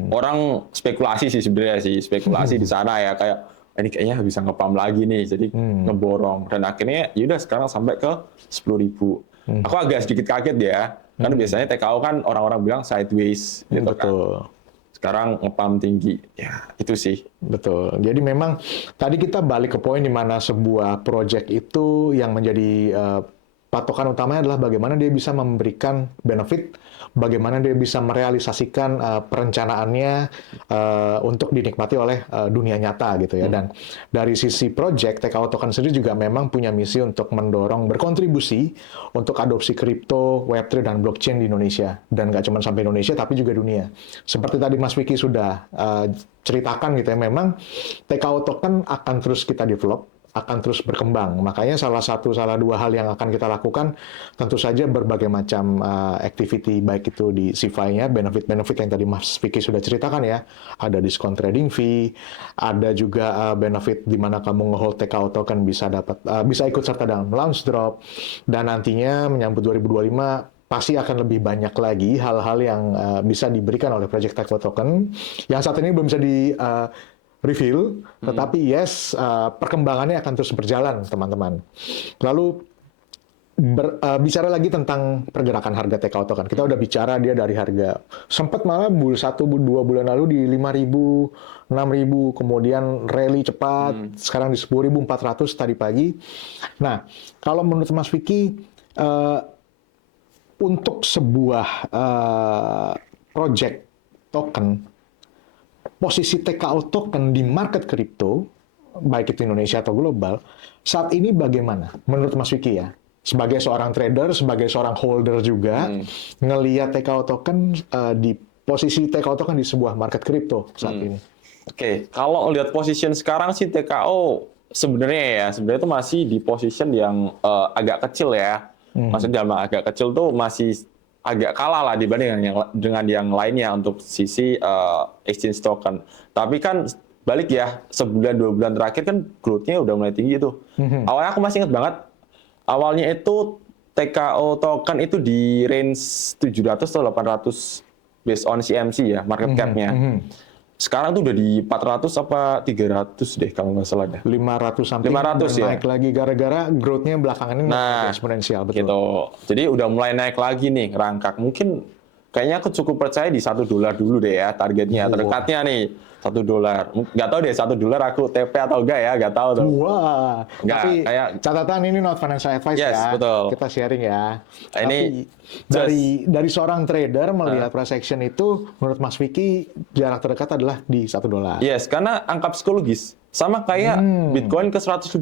Orang spekulasi sih sebenarnya spekulasi di sana ya, kayak ini kayaknya bisa ngepam lagi nih, jadi ngeborong. Dan akhirnya yaudah sekarang sampai ke 10.000. Aku agak sedikit kaget ya, karena biasanya TKO kan orang-orang bilang sideways gitu kan. Sekarang ngepam tinggi, ya itu sih. Betul. Jadi memang tadi kita balik ke poin di mana sebuah project itu yang menjadi patokan utamanya adalah bagaimana dia bisa memberikan benefit, bagaimana dia bisa merealisasikan perencanaannya untuk dinikmati oleh dunia nyata gitu ya. Dan dari sisi project, TKO Token sendiri juga memang punya misi untuk mendorong berkontribusi untuk adopsi kripto, Web3 dan blockchain di Indonesia. Dan nggak cuma sampai Indonesia, tapi juga dunia. Seperti tadi Mas Vicky sudah ceritakan gitu ya, memang TKO Token akan terus kita develop, akan terus berkembang. Makanya salah dua hal yang akan kita lakukan tentu saja berbagai macam activity, baik itu di CeFi-nya, benefit-benefit yang tadi Mas Vicky sudah ceritakan ya. Ada diskon trading fee, ada juga benefit di mana kamu nge-hold TKO token bisa ikut serta dalam launch drop, dan nantinya menyambut 2025 pasti akan lebih banyak lagi hal-hal yang bisa diberikan oleh Project TKO Token yang saat ini belum bisa di reveal, tetapi perkembangannya akan terus berjalan, teman-teman. Lalu bicara lagi tentang pergerakan harga TKO Token. Kita udah bicara dia dari harga sempat malah 1-2 bulan lalu di 5.000, 6.000, kemudian rally cepat, sekarang di 10.400 tadi pagi. Nah, kalau menurut Mas Vicky, untuk sebuah project token, posisi TKO token di market kripto, baik itu Indonesia atau global, saat ini bagaimana? Menurut Mas Vicky ya, sebagai seorang trader, sebagai seorang holder juga, ngelihat TKO token di posisi TKO token di sebuah market kripto saat ini. Oke, kalau lihat position sekarang sih TKO sebenarnya itu masih di position yang agak kecil ya. Maksudnya agak kecil tuh masih agak kalah lah dibanding dengan yang lainnya untuk sisi exchange token. Tapi kan balik ya, sebulan 2 bulan terakhir kan growth-nya udah mulai tinggi tuh. Awalnya aku masih ingat banget, awalnya itu TKO token itu di range 700 atau 800 based on CMC ya, market cap-nya. Sekarang tuh udah di 400 apa 300 deh kalau nggak salah deh. 500 sampai 500 ya. naik lagi gara-gara growth-nya belakangan ini eksponensial, betul. Gitu. Jadi udah mulai naik lagi nih, rangkak. Mungkin kayaknya aku cukup percaya di $1 dulu deh ya targetnya. Terdekatnya nih $1. Nggak tahu deh $1 aku TP atau enggak ya, nggak tahu tuh. Wah, tapi catatan ini not financial advice ya. Betul. Kita sharing ya. Ini tapi dari seorang trader melihat price action itu, menurut Mas Vicky jarak terdekat adalah di $1. Yes, karena angka psikologis sama kayak Bitcoin ke $100.000.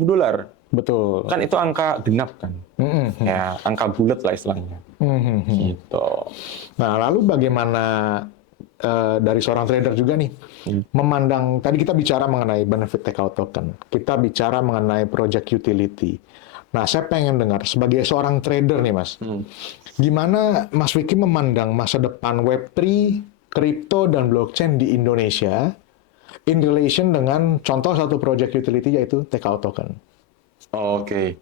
Betul. Kan itu angka genap kan. Ya, angka bulat lah istilahnya. Gitu. Nah, lalu bagaimana dari seorang trader juga nih, memandang, tadi kita bicara mengenai benefit TKO token, kita bicara mengenai project utility. Nah, saya pengen dengar, sebagai seorang trader nih Mas, gimana Mas Vicky memandang masa depan Web3, kripto, dan blockchain di Indonesia in relation dengan contoh satu project utility yaitu TKO token? Oke.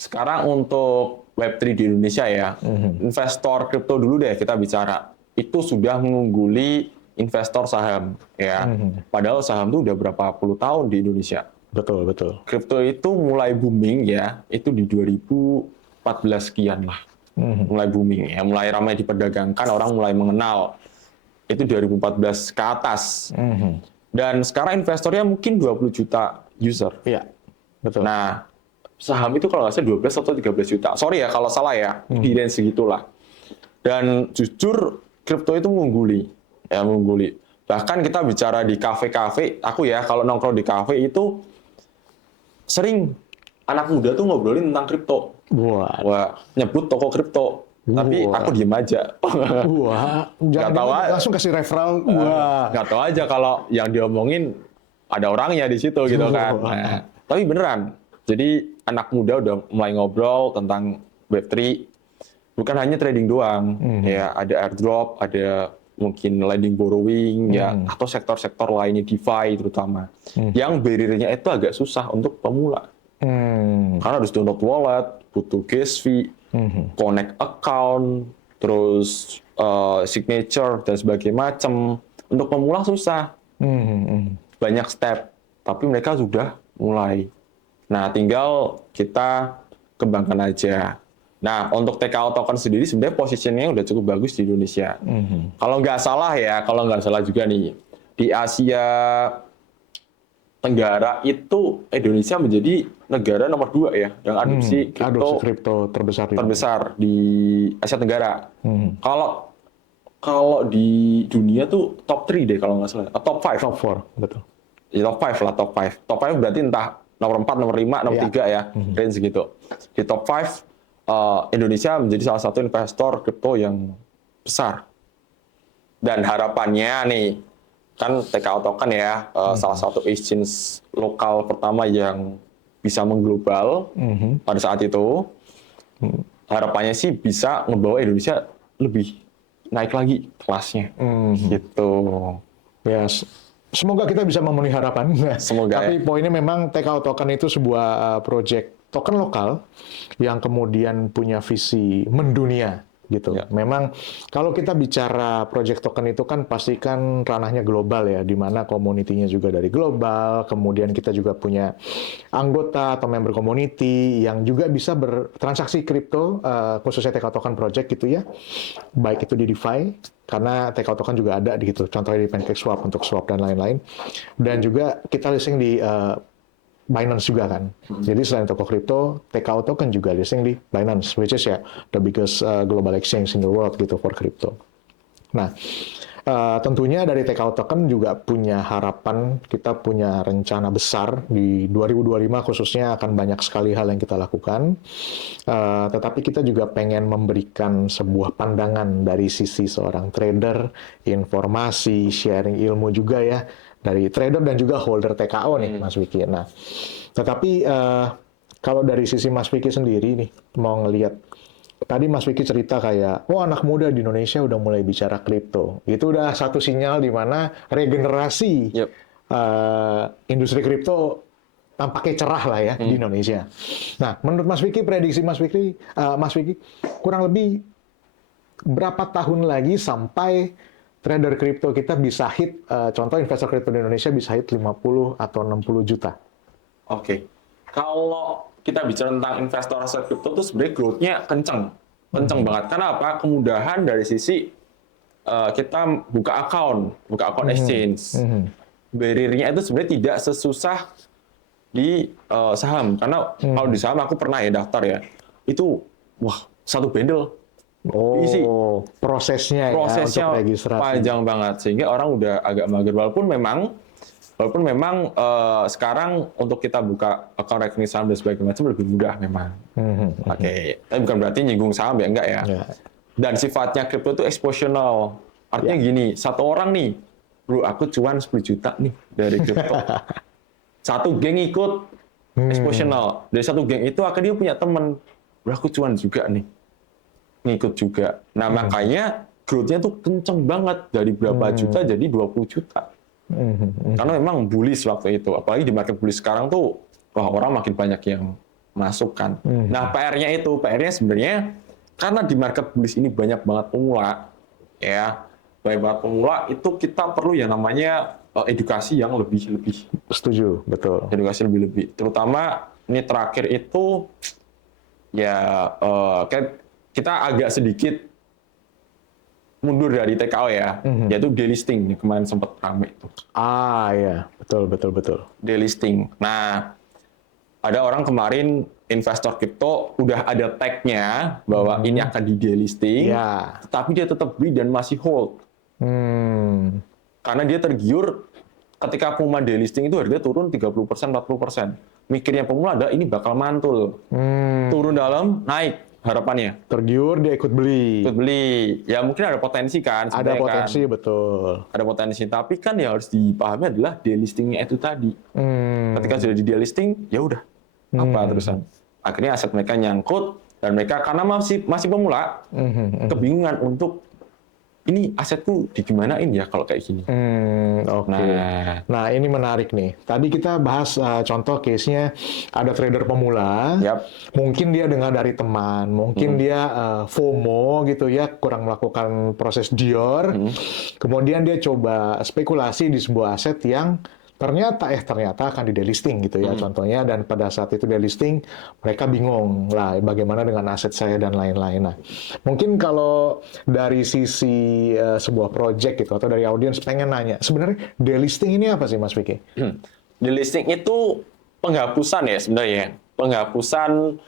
Sekarang untuk Web3 di Indonesia ya, investor kripto dulu deh kita bicara. Itu sudah mengungguli investor saham ya. Padahal saham itu udah berapa puluh tahun di Indonesia. Betul, betul. Kripto itu mulai booming ya, itu di 2014 sekian lah. Mulai booming ya, mulai ramai diperdagangkan, orang mulai mengenal. Itu 2014 ke atas. Dan sekarang investornya mungkin 20 juta user. Iya, betul. Nah, saham itu kalau nggak salah 12 atau 13 juta. Sorry ya kalau salah ya, di range segitulah. Dan jujur kripto itu mengungguli. Bahkan kita bicara di kafe-kafe, aku ya kalau nongkrong di kafe itu sering anak muda tuh ngobrolin tentang kripto. Wah, nyebut toko kripto. Tapi aku diem aja. Nggak tahu langsung kasih referral. Nggak tahu aja kalau yang diomongin ada orangnya di situ gitu kan. Nah, tapi beneran. Jadi anak muda udah mulai ngobrol tentang Web3. Bukan hanya trading doang, ya ada airdrop, ada mungkin lending borrowing, ya atau sektor-sektor lainnya DeFi terutama, yang barrier-nya itu agak susah untuk pemula, karena harus download wallet, butuh gas fee, connect account, terus signature dan sebagainya macam. Untuk pemula susah, banyak step, tapi mereka sudah mulai. Nah, tinggal kita kembangkan aja. Nah, untuk TKO token sendiri sebenarnya posisinya udah cukup bagus di Indonesia. Kalau nggak salah juga nih, di Asia Tenggara itu Indonesia menjadi negara nomor 2 ya yang adopsi kripto terbesar di Asia Tenggara. Hmm. Kalau di dunia tuh top 3 deh kalau nggak salah. Top 5. Top 4, betul. Ya, top 5 lah, top 5. Top 5 berarti entah nomor 4, nomor 5, nomor 3 ya. Range gitu. Di top 5, Indonesia menjadi salah satu investor kripto yang besar. Dan harapannya nih, kan TKO Token ya, salah satu exchange lokal pertama yang bisa mengglobal pada saat itu. Harapannya sih bisa ngebawa Indonesia lebih naik lagi kelasnya. Gitu. Ya, semoga kita bisa memenuhi harapan. Semoga. Tapi poinnya memang TKO Token itu sebuah project token lokal yang kemudian punya visi mendunia gitu. Ya. Memang kalau kita bicara project token itu kan pasti kan ranahnya global ya, di mana komunitinya juga dari global, kemudian kita juga punya anggota atau member community yang juga bisa bertransaksi kripto, khususnya TKO Token project gitu ya, baik itu di DeFi, karena TKO Token juga ada gitu, contohnya di PancakeSwap untuk swap dan lain-lain, dan juga kita listing di Binance juga kan. Jadi selain toko kripto, TKO Token juga listing di Binance, which is ya the biggest global exchange in the world gitu for crypto. Nah, tentunya dari TKO Token juga punya harapan, kita punya rencana besar di 2025 khususnya akan banyak sekali hal yang kita lakukan. Tetapi kita juga pengen memberikan sebuah pandangan dari sisi seorang trader, informasi, sharing ilmu juga ya, dari trader dan juga holder TKO nih, Mas Wiki. Nah, tetapi kalau dari sisi Mas Wiki sendiri nih, mau ngelihat, tadi Mas Wiki cerita kayak, oh anak muda di Indonesia udah mulai bicara kripto. Itu udah satu sinyal di mana regenerasi industri kripto tampaknya cerah lah ya di Indonesia. Nah, menurut Mas Wiki, prediksi Mas Wiki, kurang lebih berapa tahun lagi sampai trader kripto kita bisa hit, contoh investor kripto di Indonesia bisa hit 50 atau 60 juta. Oke. Kalau kita bicara tentang investor aset kripto tuh sebenarnya growth-nya kenceng banget. Karena apa? Kemudahan dari sisi kita buka akun exchange. Barrier-nya itu sebenarnya tidak sesusah di saham. Karena kalau di saham aku pernah ya daftar ya. Itu wah, satu bundle. Isi. Prosesnya untuk registrasi panjang banget sehingga orang udah agak mager walaupun memang sekarang untuk kita buka account rekening saham dan sebagainya macam lebih mudah memang. Oke. Tapi bukan berarti nyinggung saham ya, enggak ya. Dan sifatnya kripto itu exponential. Artinya gini, satu orang nih, bro aku cuan 10 juta nih dari kripto. Satu geng ikut exponential. Dari satu geng itu akhirnya dia punya teman, bro aku cuan juga nih. Ngikut juga. Nah, makanya growth-nya tuh kenceng banget dari berapa juta jadi 20 juta. Karena memang bullish waktu itu. Apalagi di market bullish sekarang tuh wah orang makin banyak yang masuk kan. Nah, PR-nya sebenarnya karena di market bullish ini banyak banget pemula ya. Banyak banget pemula itu kita perlu yang namanya edukasi yang lebih. Setuju, betul. Edukasi lebih. Terutama ini terakhir itu ya kita agak sedikit mundur dari TKO ya, yaitu delisting kemarin sempat ramai itu. Ya, betul. Delisting. Nah, ada orang kemarin investor kripto udah ada tag-nya bahwa ini akan di delisting, tapi dia tetap beli dan masih hold. Karena dia tergiur ketika pengumuman delisting itu harganya turun 30%, 40%. Mikirnya pemula adalah ini bakal mantul. Turun dalam, naik. Harapannya tergiur dia ikut beli. Ya mungkin ada potensi kan. Ada potensi kan? Betul. Ada potensi, tapi kan yang harus dipahami adalah delistingnya itu tadi. Ketika sudah di delisting, ya udah apa terusan. Akhirnya aset mereka nyangkut dan mereka karena masih pemula kebingungan untuk ini asetku digimanain ya kalau kayak gini. Oke. Nah ini menarik nih. Tadi kita bahas contoh case-nya ada trader pemula. Mungkin dia dengar dari teman, mungkin dia FOMO gitu ya, kurang melakukan proses Dior. Kemudian dia coba spekulasi di sebuah aset yang ternyata akan di delisting gitu ya contohnya, dan pada saat itu delisting mereka bingung lah bagaimana dengan aset saya dan lain-lain. Nah, mungkin kalau dari sisi sebuah project gitu atau dari audiens pengen nanya, sebenarnya delisting ini apa sih Mas Vicky? Delisting itu penghapusan ya sebenarnya. Penghapusan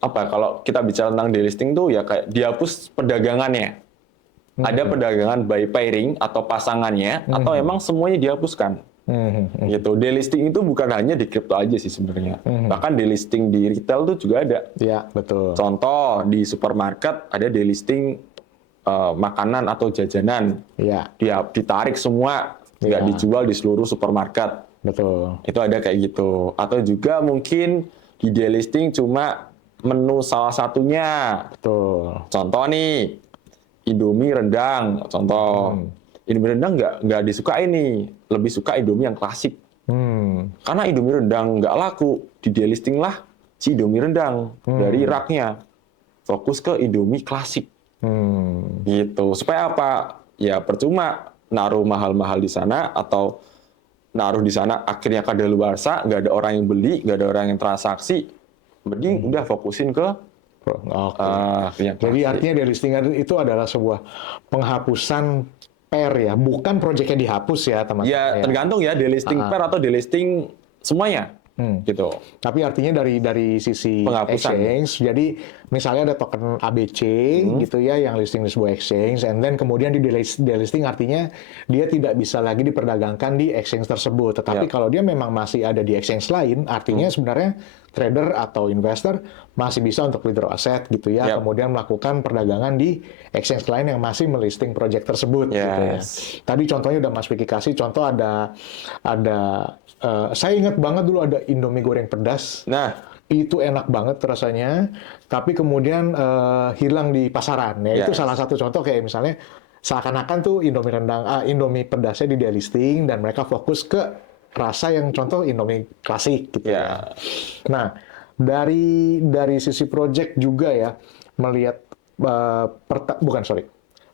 apa? Kalau kita bicara tentang delisting tuh ya kayak dihapus perdagangannya. Ada perdagangan by pairing atau pasangannya, atau emang semuanya dihapuskan. Gitu. Delisting itu bukan hanya di kripto aja sih sebenarnya. Bahkan delisting di retail tuh juga ada. Ya, betul. Contoh di supermarket ada delisting makanan atau jajanan. Ya, Dia ditarik semua, nggak Ya. dijual di seluruh supermarket. betul. Itu ada kayak gitu. Atau juga mungkin di delisting cuma menu salah satunya. Betul. Contoh nih, Indomie rendang. Contoh, Indomie rendang nggak disukai nih. Lebih suka Indomie yang klasik. Karena Indomie rendang nggak laku, di delisting lah si Indomie rendang dari raknya. Fokus ke Indomie klasik. Gitu. Supaya apa? Ya percuma naruh mahal-mahal di sana atau naruh di sana akhirnya kadaluarsa, nggak ada orang yang beli, nggak ada orang yang transaksi. Mending udah fokusin ke Oke. yang Jadi klasik. artinya delisting itu adalah sebuah penghapusan pair ya, bukan proyeknya dihapus ya teman-teman. Ya tergantung ya delisting pair atau delisting semuanya. Gitu. Tapi artinya dari sisi Penghapusan. exchange, jadi misalnya ada token ABC gitu ya yang listing di sebuah exchange, and then kemudian di delisting artinya dia tidak bisa lagi diperdagangkan di exchange tersebut. Tetapi Ya. kalau dia memang masih ada di exchange lain, artinya sebenarnya trader atau investor masih bisa untuk withdraw aset gitu ya, Yap. kemudian melakukan perdagangan di exchange lain yang masih melisting project tersebut gitu ya. Yes. Tadi contohnya udah Mas Vicky kasih, contoh ada saya ingat banget dulu ada Indomie goreng pedas. Nah, Itu enak banget rasanya, tapi kemudian hilang di pasaran. Ya itu Yes. salah satu contoh kayak misalnya seakan-akan tuh Indomie Indomie pedasnya di delisting dan mereka fokus ke rasa yang contoh Indomie klasik gitu ya. ya. Nah, dari sisi project juga ya melihat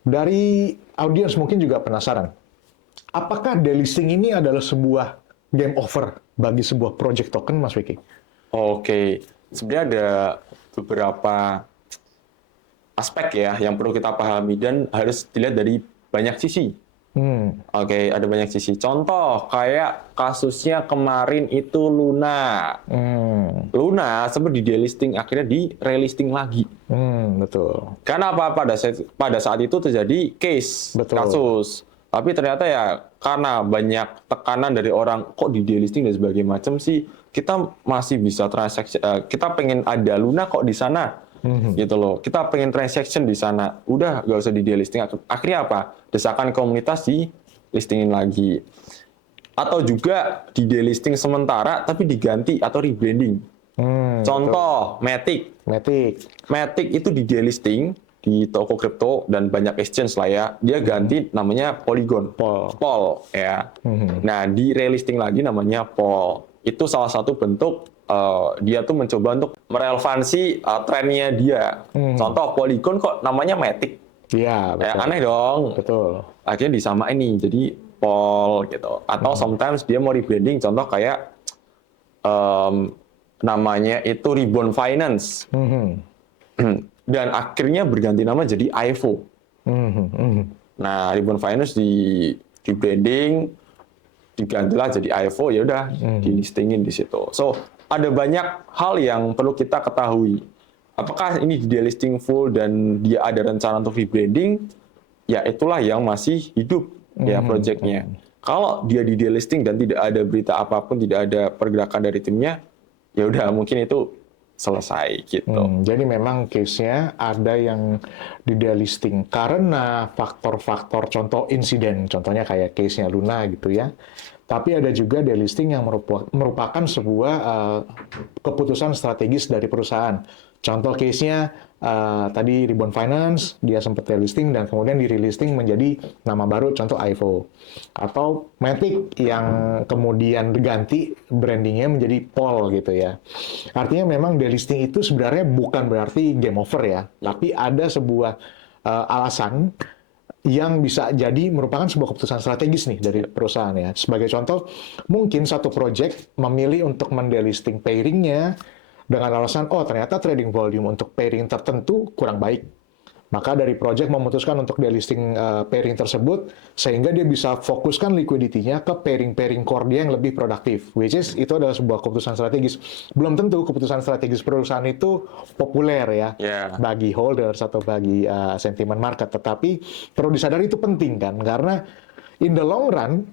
dari audiens mungkin juga penasaran. Apakah delisting ini adalah sebuah game over bagi sebuah project token, Mas Vicky? Oke. Sebenarnya ada beberapa aspek ya yang perlu kita pahami dan harus dilihat dari banyak sisi. Oke, ada banyak sisi. Contoh kayak kasusnya kemarin itu Luna. Luna sempat di delisting akhirnya di relisting lagi. Betul. Karena apa? Pada saat itu terjadi case Betul. kasus. Tapi ternyata ya karena banyak tekanan dari orang kok di delisting dan sebagainya macam sih kita masih bisa transaksi. Kita pengen ada Luna kok di sana. Gitu loh. Kita pengen transaction di sana. Udah nggak usah di delisting. Akhirnya apa? Desakan komunitas di listingin lagi. Atau juga di delisting sementara tapi diganti atau rebranding. Contoh Matic. Matic itu di delisting di toko kripto dan banyak exchange lah ya. Dia ganti namanya Polygon. Pol ya. Nah, di relisting lagi namanya Pol. Itu salah satu bentuk dia tuh mencoba untuk merelevansi trennya dia. Contoh Polygon kok namanya Matic. Iya, betul. Ya, aneh dong. Betul. Akhirnya disamain nih jadi Pol gitu. Atau sometimes dia mau rebranding contoh kayak namanya itu Ribbon Finance. Dan akhirnya berganti nama jadi IFO. Nah, Ribbon Finance di branding digantilah jadi IFO, ya udah di listingin di situ. So, ada banyak hal yang perlu kita ketahui. Apakah ini di delisting full dan dia ada rencana untuk rebranding? Ya itulah yang masih hidup ya projectnya. Kalau dia di delisting dan tidak ada berita apapun, tidak ada pergerakan dari timnya, ya udah mungkin itu selesai gitu. Jadi memang case-nya ada yang di delisting karena faktor-faktor contoh insiden, contohnya kayak case-nya Luna gitu ya. Tapi ada juga delisting yang merupakan sebuah keputusan strategis dari perusahaan. Contoh case-nya tadi Ribbon Finance, dia sempat delisting dan kemudian di-relisting menjadi nama baru, contoh IFO. Atau Matic yang kemudian diganti brandingnya menjadi Pol gitu ya. Artinya memang delisting itu sebenarnya bukan berarti game over ya, tapi ada sebuah alasan yang bisa jadi merupakan sebuah keputusan strategis nih dari perusahaan ya. Sebagai contoh, mungkin satu project memilih untuk mendelisting pairing-nya dengan alasan, oh ternyata trading volume untuk pairing tertentu kurang baik. Maka dari project memutuskan untuk delisting pairing tersebut, sehingga dia bisa fokuskan liquidity-nya ke pairing-pairing core dia yang lebih produktif. Which is, itu adalah sebuah keputusan strategis. Belum tentu keputusan strategis perusahaan itu populer ya, bagi holders atau bagi sentimen market. Tetapi perlu disadari itu penting kan, karena in the long run,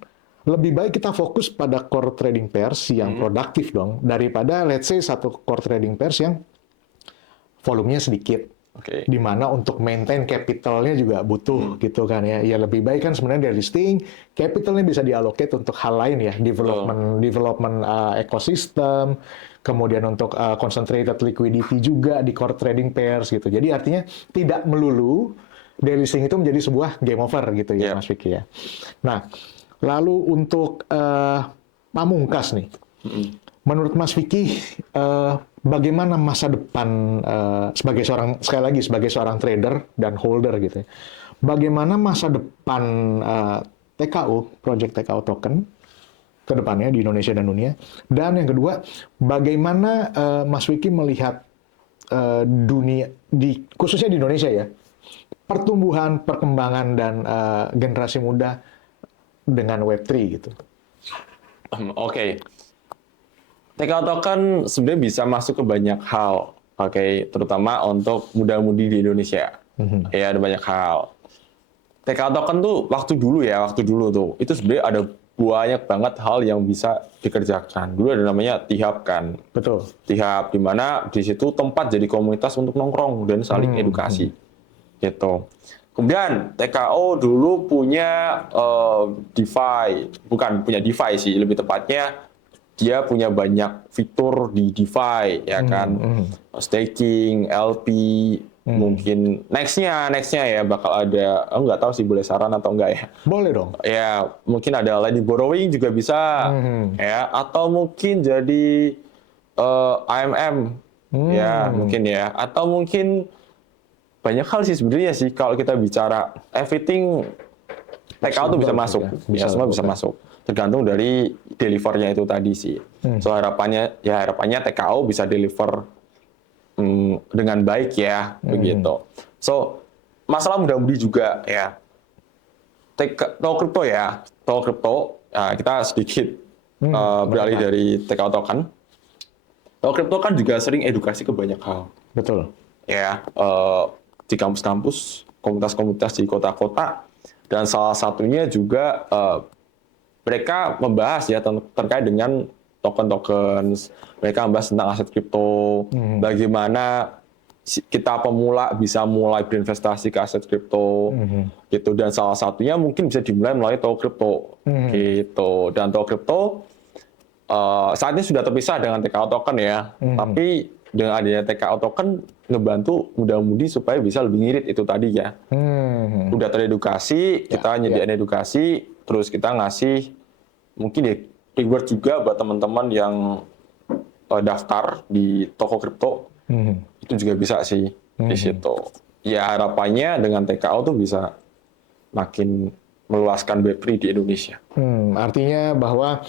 lebih baik kita fokus pada core trading pairs yang produktif dong, daripada let's say satu core trading pairs yang volumenya sedikit. Di mana untuk maintain capitalnya juga butuh gitu kan ya. Ya lebih baik kan sebenarnya dari listing, capitalnya bisa diallocate untuk hal lain ya, development ekosistem, kemudian untuk concentrated liquidity juga di core trading pairs gitu. Jadi artinya tidak melulu delisting itu menjadi sebuah game over gitu ya Mas Vicky ya. Nah, lalu untuk pamungkas nih. Menurut Mas Vicky, bagaimana masa depan sebagai seorang trader dan holder gitu ya? Bagaimana masa depan TKO, Project TKO Token ke depannya di Indonesia dan dunia? Dan yang kedua, bagaimana Mas Vicky melihat dunia khususnya di Indonesia ya, pertumbuhan, perkembangan dan generasi muda dengan Web3 gitu? TKO Token sebenarnya bisa masuk ke banyak hal, terutama untuk muda-mudi di Indonesia. Ya, ada banyak hal. TKO Token tuh waktu dulu tuh, itu sebenarnya ada banyak banget hal yang bisa dikerjakan. Dulu ada namanya Tihab kan. Betul. Tihab, di mana di situ tempat jadi komunitas untuk nongkrong dan saling edukasi. Gitu. Kemudian TKO dulu punya DeFi, bukan punya DeFi sih, lebih tepatnya dia punya banyak fitur di DeFi, ya kan, staking, LP, mungkin nextnya ya bakal ada, nggak tahu sih boleh saran atau enggak ya. Boleh dong. Ya mungkin ada lending borrowing juga bisa, ya, atau mungkin jadi AMM, ya mungkin ya, atau mungkin banyak hal sih sebenarnya sih kalau kita bicara everything TKO tuh bisa masuk, ya semua bisa masuk. Tergantung dari delivernya itu tadi sih. So harapannya TKO bisa deliver dengan baik ya, begitu. So masalah mudah-mudi juga ya. Toko kripto kita sedikit beralih dari TKO Token. Toko kripto kan juga sering edukasi ke banyak hal. Betul. Ya, di kampus-kampus, komunitas-komunitas di kota-kota, dan salah satunya juga mereka membahas ya terkait dengan token-token, mereka membahas tentang aset kripto, bagaimana kita pemula bisa mulai berinvestasi ke aset kripto, gitu. Dan salah satunya mungkin bisa dimulai melalui toko kripto, gitu. Dan toko kripto saat ini sudah terpisah dengan TKO Token ya, tapi dengan adanya TKO Token ngebantu muda-mudi supaya bisa lebih ngirit itu tadi ya. Udah teredukasi, kita nyediain edukasi, terus kita ngasih mungkin ya reward juga buat teman-teman yang daftar di toko kripto. Itu juga bisa sih di situ. Ya harapannya dengan TKO tuh bisa makin meluaskan Web3 di Indonesia. Artinya bahwa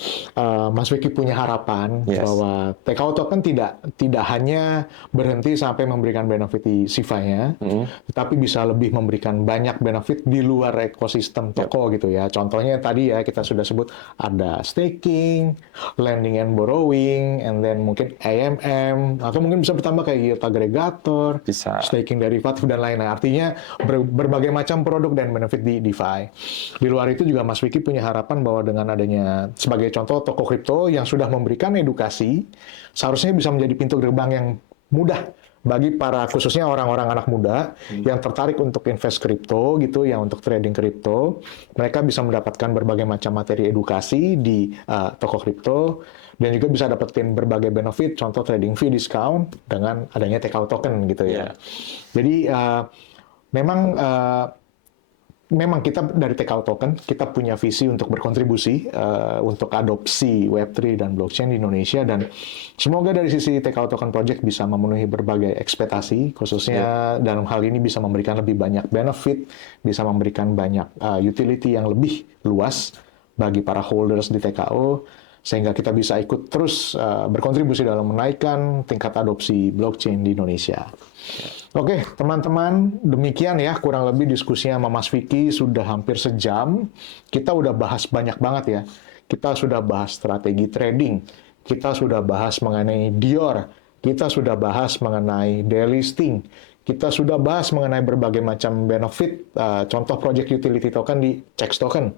Mas Vicky punya harapan bahwa TKO Token tidak hanya berhenti sampai memberikan benefit di SIFA-nya, tetapi bisa lebih memberikan banyak benefit di luar ekosistem toko gitu ya. Contohnya tadi ya kita sudah sebut ada staking, lending and borrowing, and then mungkin AMM, atau mungkin bisa bertambah kayak yield aggregator, staking derivatif dan lain-lain. Artinya berbagai macam produk dan benefit di DeFi. Di luar itu juga Mas Vicky punya harapan bahwa dengan adanya sebagai contoh toko kripto yang sudah memberikan edukasi, seharusnya bisa menjadi pintu gerbang yang mudah bagi para khususnya orang-orang anak muda yang tertarik untuk invest kripto gitu, yang untuk trading kripto. Mereka bisa mendapatkan berbagai macam materi edukasi di toko kripto dan juga bisa dapetin berbagai benefit, contoh trading fee discount dengan adanya TKO Token gitu ya. Jadi memang kita dari TKO Token, kita punya visi untuk berkontribusi untuk adopsi Web3 dan blockchain di Indonesia, dan semoga dari sisi TKO Token Project bisa memenuhi berbagai ekspektasi, khususnya dalam hal ini bisa memberikan lebih banyak benefit, bisa memberikan banyak utility yang lebih luas bagi para holders di TKO, sehingga kita bisa ikut terus berkontribusi dalam menaikkan tingkat adopsi blockchain di Indonesia. Oke, teman-teman, demikian ya kurang lebih diskusinya sama Mas Vicky sudah hampir sejam. Kita udah bahas banyak banget ya. Kita sudah bahas strategi trading, kita sudah bahas mengenai Dior, kita sudah bahas mengenai delisting, kita sudah bahas mengenai berbagai macam benefit, contoh project utility token di Chex Token.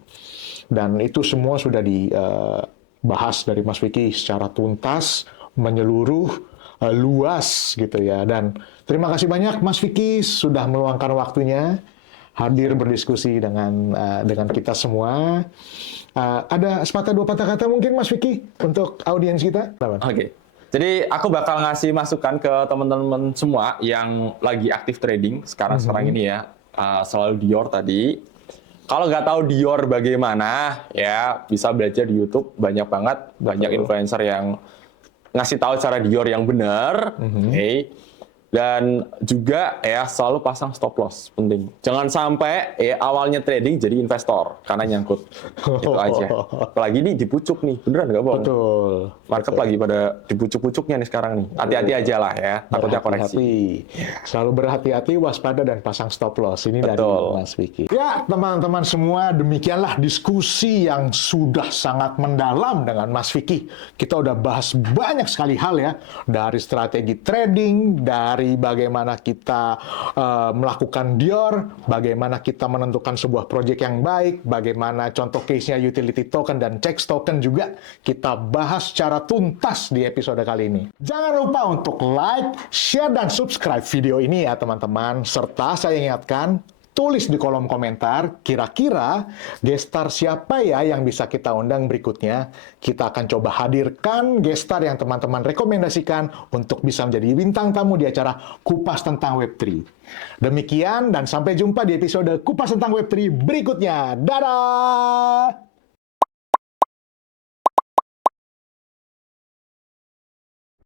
Dan itu semua sudah dibahas dari Mas Vicky secara tuntas, menyeluruh, luas gitu ya. Dan terima kasih banyak Mas Vicky sudah meluangkan waktunya hadir berdiskusi dengan kita semua. Ada sepatah dua patah kata mungkin Mas Vicky untuk audiens kita? Oke. Jadi aku bakal ngasih masukan ke teman-teman semua yang lagi aktif trading sekarang ini ya. Selalu Dior tadi. Kalau nggak tahu Dior bagaimana, ya bisa belajar di YouTube. Banyak banget, banyak influencer yang ngasih tahu cara Dior yang benar. Oke. Dan juga ya selalu pasang stop loss, penting. Jangan sampai awalnya trading jadi investor karena nyangkut. Itu aja. Apalagi ini di pucuk nih, beneran nggak bohong? Betul. Market lagi pada di pucuk-pucuknya nih sekarang nih. Hati-hati aja lah ya, takutnya koreksi. Selalu berhati-hati, waspada, dan pasang stop loss. Ini dari Mas Vicky. Ya, teman-teman semua, demikianlah diskusi yang sudah sangat mendalam dengan Mas Vicky. Kita udah bahas banyak sekali hal ya, dari strategi trading, dari bagaimana kita melakukan Dior, bagaimana kita menentukan sebuah proyek yang baik, bagaimana contoh case-nya utility token dan Chex Token juga kita bahas secara tuntas di episode kali ini. Jangan lupa untuk like, share, dan subscribe video ini ya teman-teman. Serta saya ingatkan, tulis di kolom komentar, kira-kira gestar siapa ya yang bisa kita undang berikutnya. Kita akan coba hadirkan gestar yang teman-teman rekomendasikan untuk bisa menjadi bintang tamu di acara Kupas Tentang Web3. Demikian dan sampai jumpa di episode Kupas Tentang Web3 berikutnya. Dadah!